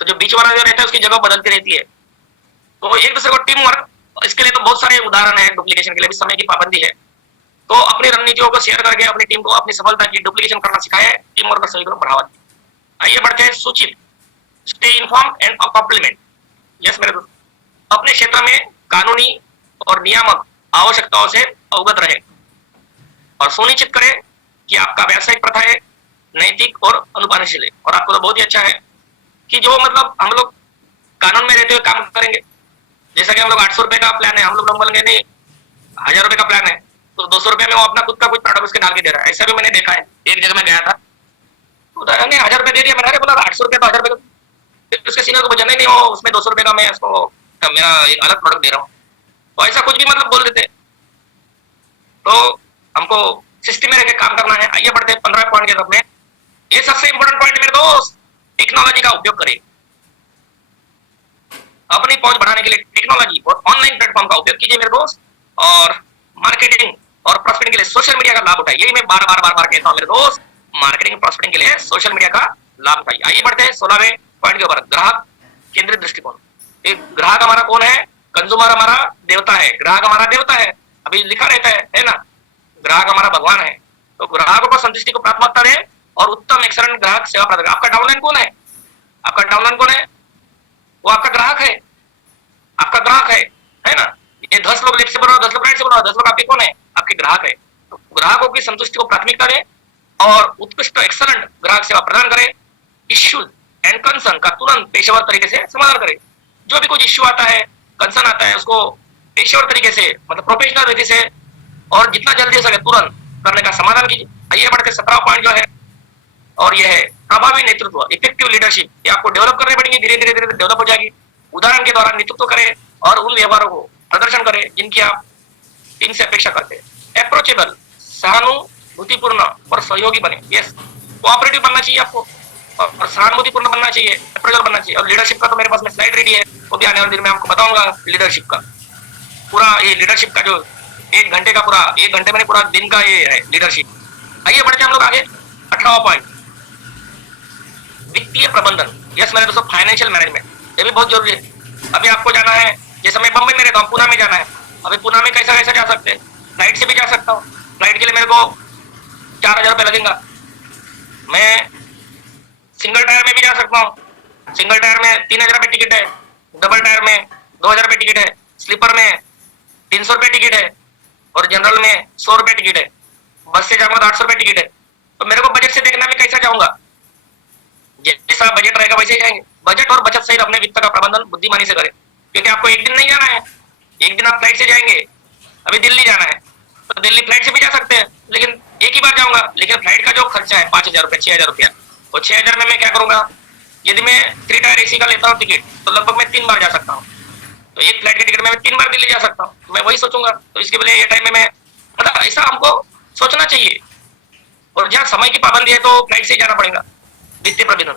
तो जो बीच वाला जो रहता है उसकी जगह बदलती रहती है। तो एक दूसरे को टीम वर्क, इसके लिए तो बहुत सारे उदाहरण है, डुप्लीकेशन के लिए भी समय की पाबंदी है। तो अपनी रणनीतियों को शेयर करके अपनी टीम को अपनी सफलता की डुप्लीकेशन करना सिखाए, टीम वर्क और सहयोग को बढ़ावा दे। आइए बढ़ते हैं सूचित, stay inform and compliment. Yes मेरे दोस्त, अपने क्षेत्र में कानूनी और नियामक आवश्यकताओं से अवगत रहे और सुनिश्चित करें कि आपका व्यावसायिक प्रथा है नैतिक और अनुपालनशील है। और आपको तो बहुत ही अच्छा है कि जो मतलब हम लोग कानून में रहते हुए काम करेंगे। जैसा कि हम लोग 800 रुपए का प्लान है, हम लोग बोलेंगे नहीं 1000 रुपए का प्लान है, तो 200 रुपए में वो अपना खुद का कुछ प्रोडक्ट उसके डाल के दे रहा है। ऐसा भी मैंने देखा है। एक जगह में गया था, उधर ने 1000 रुपए दे दिया, मैंने बोला 800 रुपए तो 1000 रुपए। फिर उसके सीनियर को बोला नहीं वो उसमें 200 रुपए का मैं उसको मेरा एक अलग प्रोडक्ट दे रहा हूँ। तो ऐसा कुछ भी मतलब बोल देते। तो हमको सिस्टम में रह के काम करना है। आइए बढ़ते 15 पॉइंट के तरफ में। ये सबसे इंपॉर्टेंट पॉइंट मेरे दोस्त, टेक्नोलॉजी का उपयोग करें। अपनी पहुंच बढ़ाने के लिए टेक्नोलॉजी और ऑनलाइन प्लेटफॉर्म का उपयोग कीजिए मेरे दोस्त, और मार्केटिंग और प्रॉस्पेक्टिंग के लिए सोशल मीडिया का लाभ उठाइए। यही मैं बार बार कहता हूं मेरे दोस्त, मार्केटिंग प्रॉस्पेक्टिंग के लिए सोशल मीडिया का लाभ उठाइए। आइए बढ़ते हैं 16वें पॉइंट के ऊपर, ग्राहक केंद्रित दृष्टिकोण। एक ग्राहक हमारा कौन है? कंज्यूमर हमारा देवता है, ग्राहक हमारा देवता है, अभी लिखा रहता है ना, ग्राहक हमारा भगवान है। तो ग्राहकों को संतुष्टि को प्राथमिकता दें और उत्तम एक्सलेंट ग्राहक सेवा प्रदान करें। आपका डाउनलाइन कौन है? आपका डाउनलाइन कौन है? वो आपका ग्राहक है, आपका ग्राहक है ना। ये 10 लोग लेफ्ट से बोल रहे हो, 10 लोग राइट से बोल रहे हो, 10 लोग आपके कौन है? आपके ग्राहक है। तो ग्राहकों की संतुष्टि को प्राथमिकता दें और उत्कृष्ट एक्सलेंट ग्राहक सेवा प्रदान करें। इश्यूज एंड कंसर्न का तुरंत पेशेवर तरीके से समाधान करें। जो भी कुछ इश्यू आता है, कंसर्न आता है, उसको पेशेवर तरीके से मतलब प्रोफेशनल तरीके से और जितना जल्दी हो सके तुरंत करने का समाधान कीजिए। आइए बढ़ते 17 पॉइंट जो है, और यह है प्रभावी नेतृत्व, इफेक्टिव लीडरशिप। ये आपको डेवलप करने पड़ेंगे, धीरे धीरे धीरे डेवलप हो जाएगी। उदाहरण के द्वारा नेतृत्व करें और उन व्यवहारों को प्रदर्शन करें जिनकी आप टीम से अपेक्षा करते हैं। अप्रोचेबल, सहानुभूतिपूर्ण और सहयोगी बने। यस, कोऑपरेटिव बनना चाहिए आपको और सहानुभूतिपूर्ण बनना चाहिए, अप्रोचेबल बनना चाहिए। और लीडरशिप का तो मेरे पास में स्लाइड रेडी है, वो भी आने वाले दिन में आपको बताऊंगा। लीडरशिप का पूरा ये लीडरशिप का जो 1 घंटे का पूरा 1 घंटे में पूरा दिन का ये है लीडरशिप। आइए बढ़ते हम लोग आगे 18वां पॉइंट, वित्तीय प्रबंधन। यस मेरे दोस्तों, फाइनेंशियल मैनेजमेंट, ये भी बहुत जरूरी है। अभी आपको जाना है, जैसे मैं बम्बई में रहता हूँ, पुणे में जाना है। अभी पुणे में कैसा कैसा जा सकते हैं? फ्लाइट से भी जा सकता हूँ। फ्लाइट के लिए मेरे को 4000 रुपये लगेगा। मैं सिंगल टायर में भी जा सकता हूँ। सिंगल टायर में 3000 रुपये टिकट है, डबल टायर में 2000 रुपये टिकट है, स्लीपर में 300 रुपये टिकट है और जनरल में 100 रुपये टिकट है। बस से जाऊंगा तो 800 रुपये टिकट है। तो मेरे को बजट से देखना, मैं कैसा जाऊंगा, जैसा बजट रहेगा वैसे ही जाएंगे। बजट और बचत सहित अपने वित्त का प्रबंधन बुद्धिमानी से करें, क्योंकि आपको एक दिन नहीं जाना है। एक दिन आप फ्लाइट से जाएंगे, अभी दिल्ली जाना है तो दिल्ली फ्लाइट से भी जा सकते हैं, लेकिन एक ही बार जाऊंगा। लेकिन फ्लाइट का जो खर्चा है 5000 रुपये, 6000 रुपया, तो 6000 में मैं क्या करूंगा? यदि मैं 3 टायर एसी का लेता हूँ टिकट, तो लगभग मैं 3 बार जा सकता हूँ। तो एक फ्लाइट के टिकट में मैं 3 बार दिल्ली जा सकता हूँ। मैं वही सोचूंगा। तो इसके लिए ये टाइम में मैं मतलब ऐसा हमको सोचना चाहिए। और जहाँ समय की पाबंदी है तो फ्लाइट से जाना पड़ेगा। वित्तीय प्रबंधन,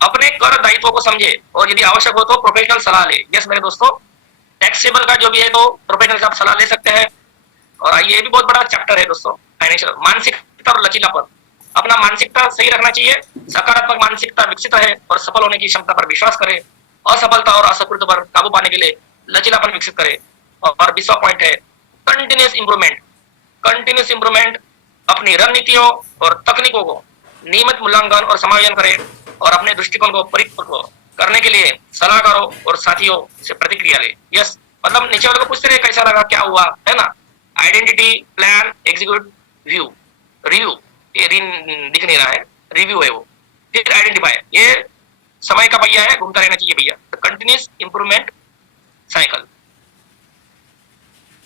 अपने कर दायित्वों को समझे और यदि आवश्यक हो तो प्रोफेशनल सलाह ले। यस मेरे दोस्तों, टैक्सेबल का जो भी है तो प्रोफेशनल से आप सलाह ले सकते हैं। और ये भी बहुत बड़ा चैप्टर है दोस्तों, फाइनेंशियल। मानसिकता और लचीलापन, अपना मानसिकता सही रखना चाहिए। सकारात्मक मानसिकता विकसित है और सफल होने की क्षमता पर विश्वास करें। असफलता और असफलता पर काबू पाने के लिए लचीलापन विकसित करें। और 20वां पॉइंट है कंटिन्यूस इंप्रूवमेंट। कंटिन्यूस इंप्रूवमेंट, अपनी रणनीतियों और तकनीकों को नियमित मूल्यांकन और समायोजन करें और अपने दृष्टिकोण को परिपक्व करने के लिए सलाहकारों और साथियों से प्रतिक्रिया ले। यस, मतलब नीचे वाले को पूछते रहे कैसा लगा, क्या हुआ, है ना। Identity, plan, execute, view, review, ये दिख नहीं रहा है, रिव्यू है वो। फिर आइडेंटिफाई, ये समय का पहिया है, घूमता रहना चाहिए भैया। कंटिन्यूस इंप्रूवमेंट साइकिल,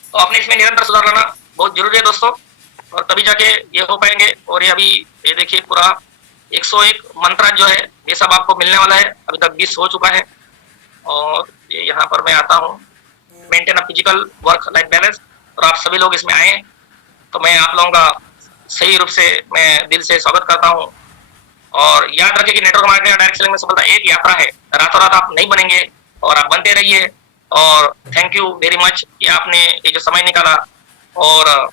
तो आपने इसमें निरंतर सुधार लाना बहुत जरूरी है दोस्तों, और तभी जाके ये हो पाएंगे। और ये अभी ये देखिए पूरा 101 मंत्र जो है ये सब आपको मिलने वाला है। अभी तक 20 हो चुका है। और ये यहाँ पर मैं आता हूँ, maintain a physical work life balance, और आप सभी लोग इसमें आए तो मैं आप लोगों का सही रूप से मैं दिल से स्वागत करता हूँ। और याद रखिए कि नेटवर्क मार्केटिंग डायरेक्ट सेलिंग में सफलता एक यात्रा है, रातों रात आप नहीं बनेंगे और आप बनते रहिए। और थैंक यू वेरी मच कि आपने ये जो समय निकाला और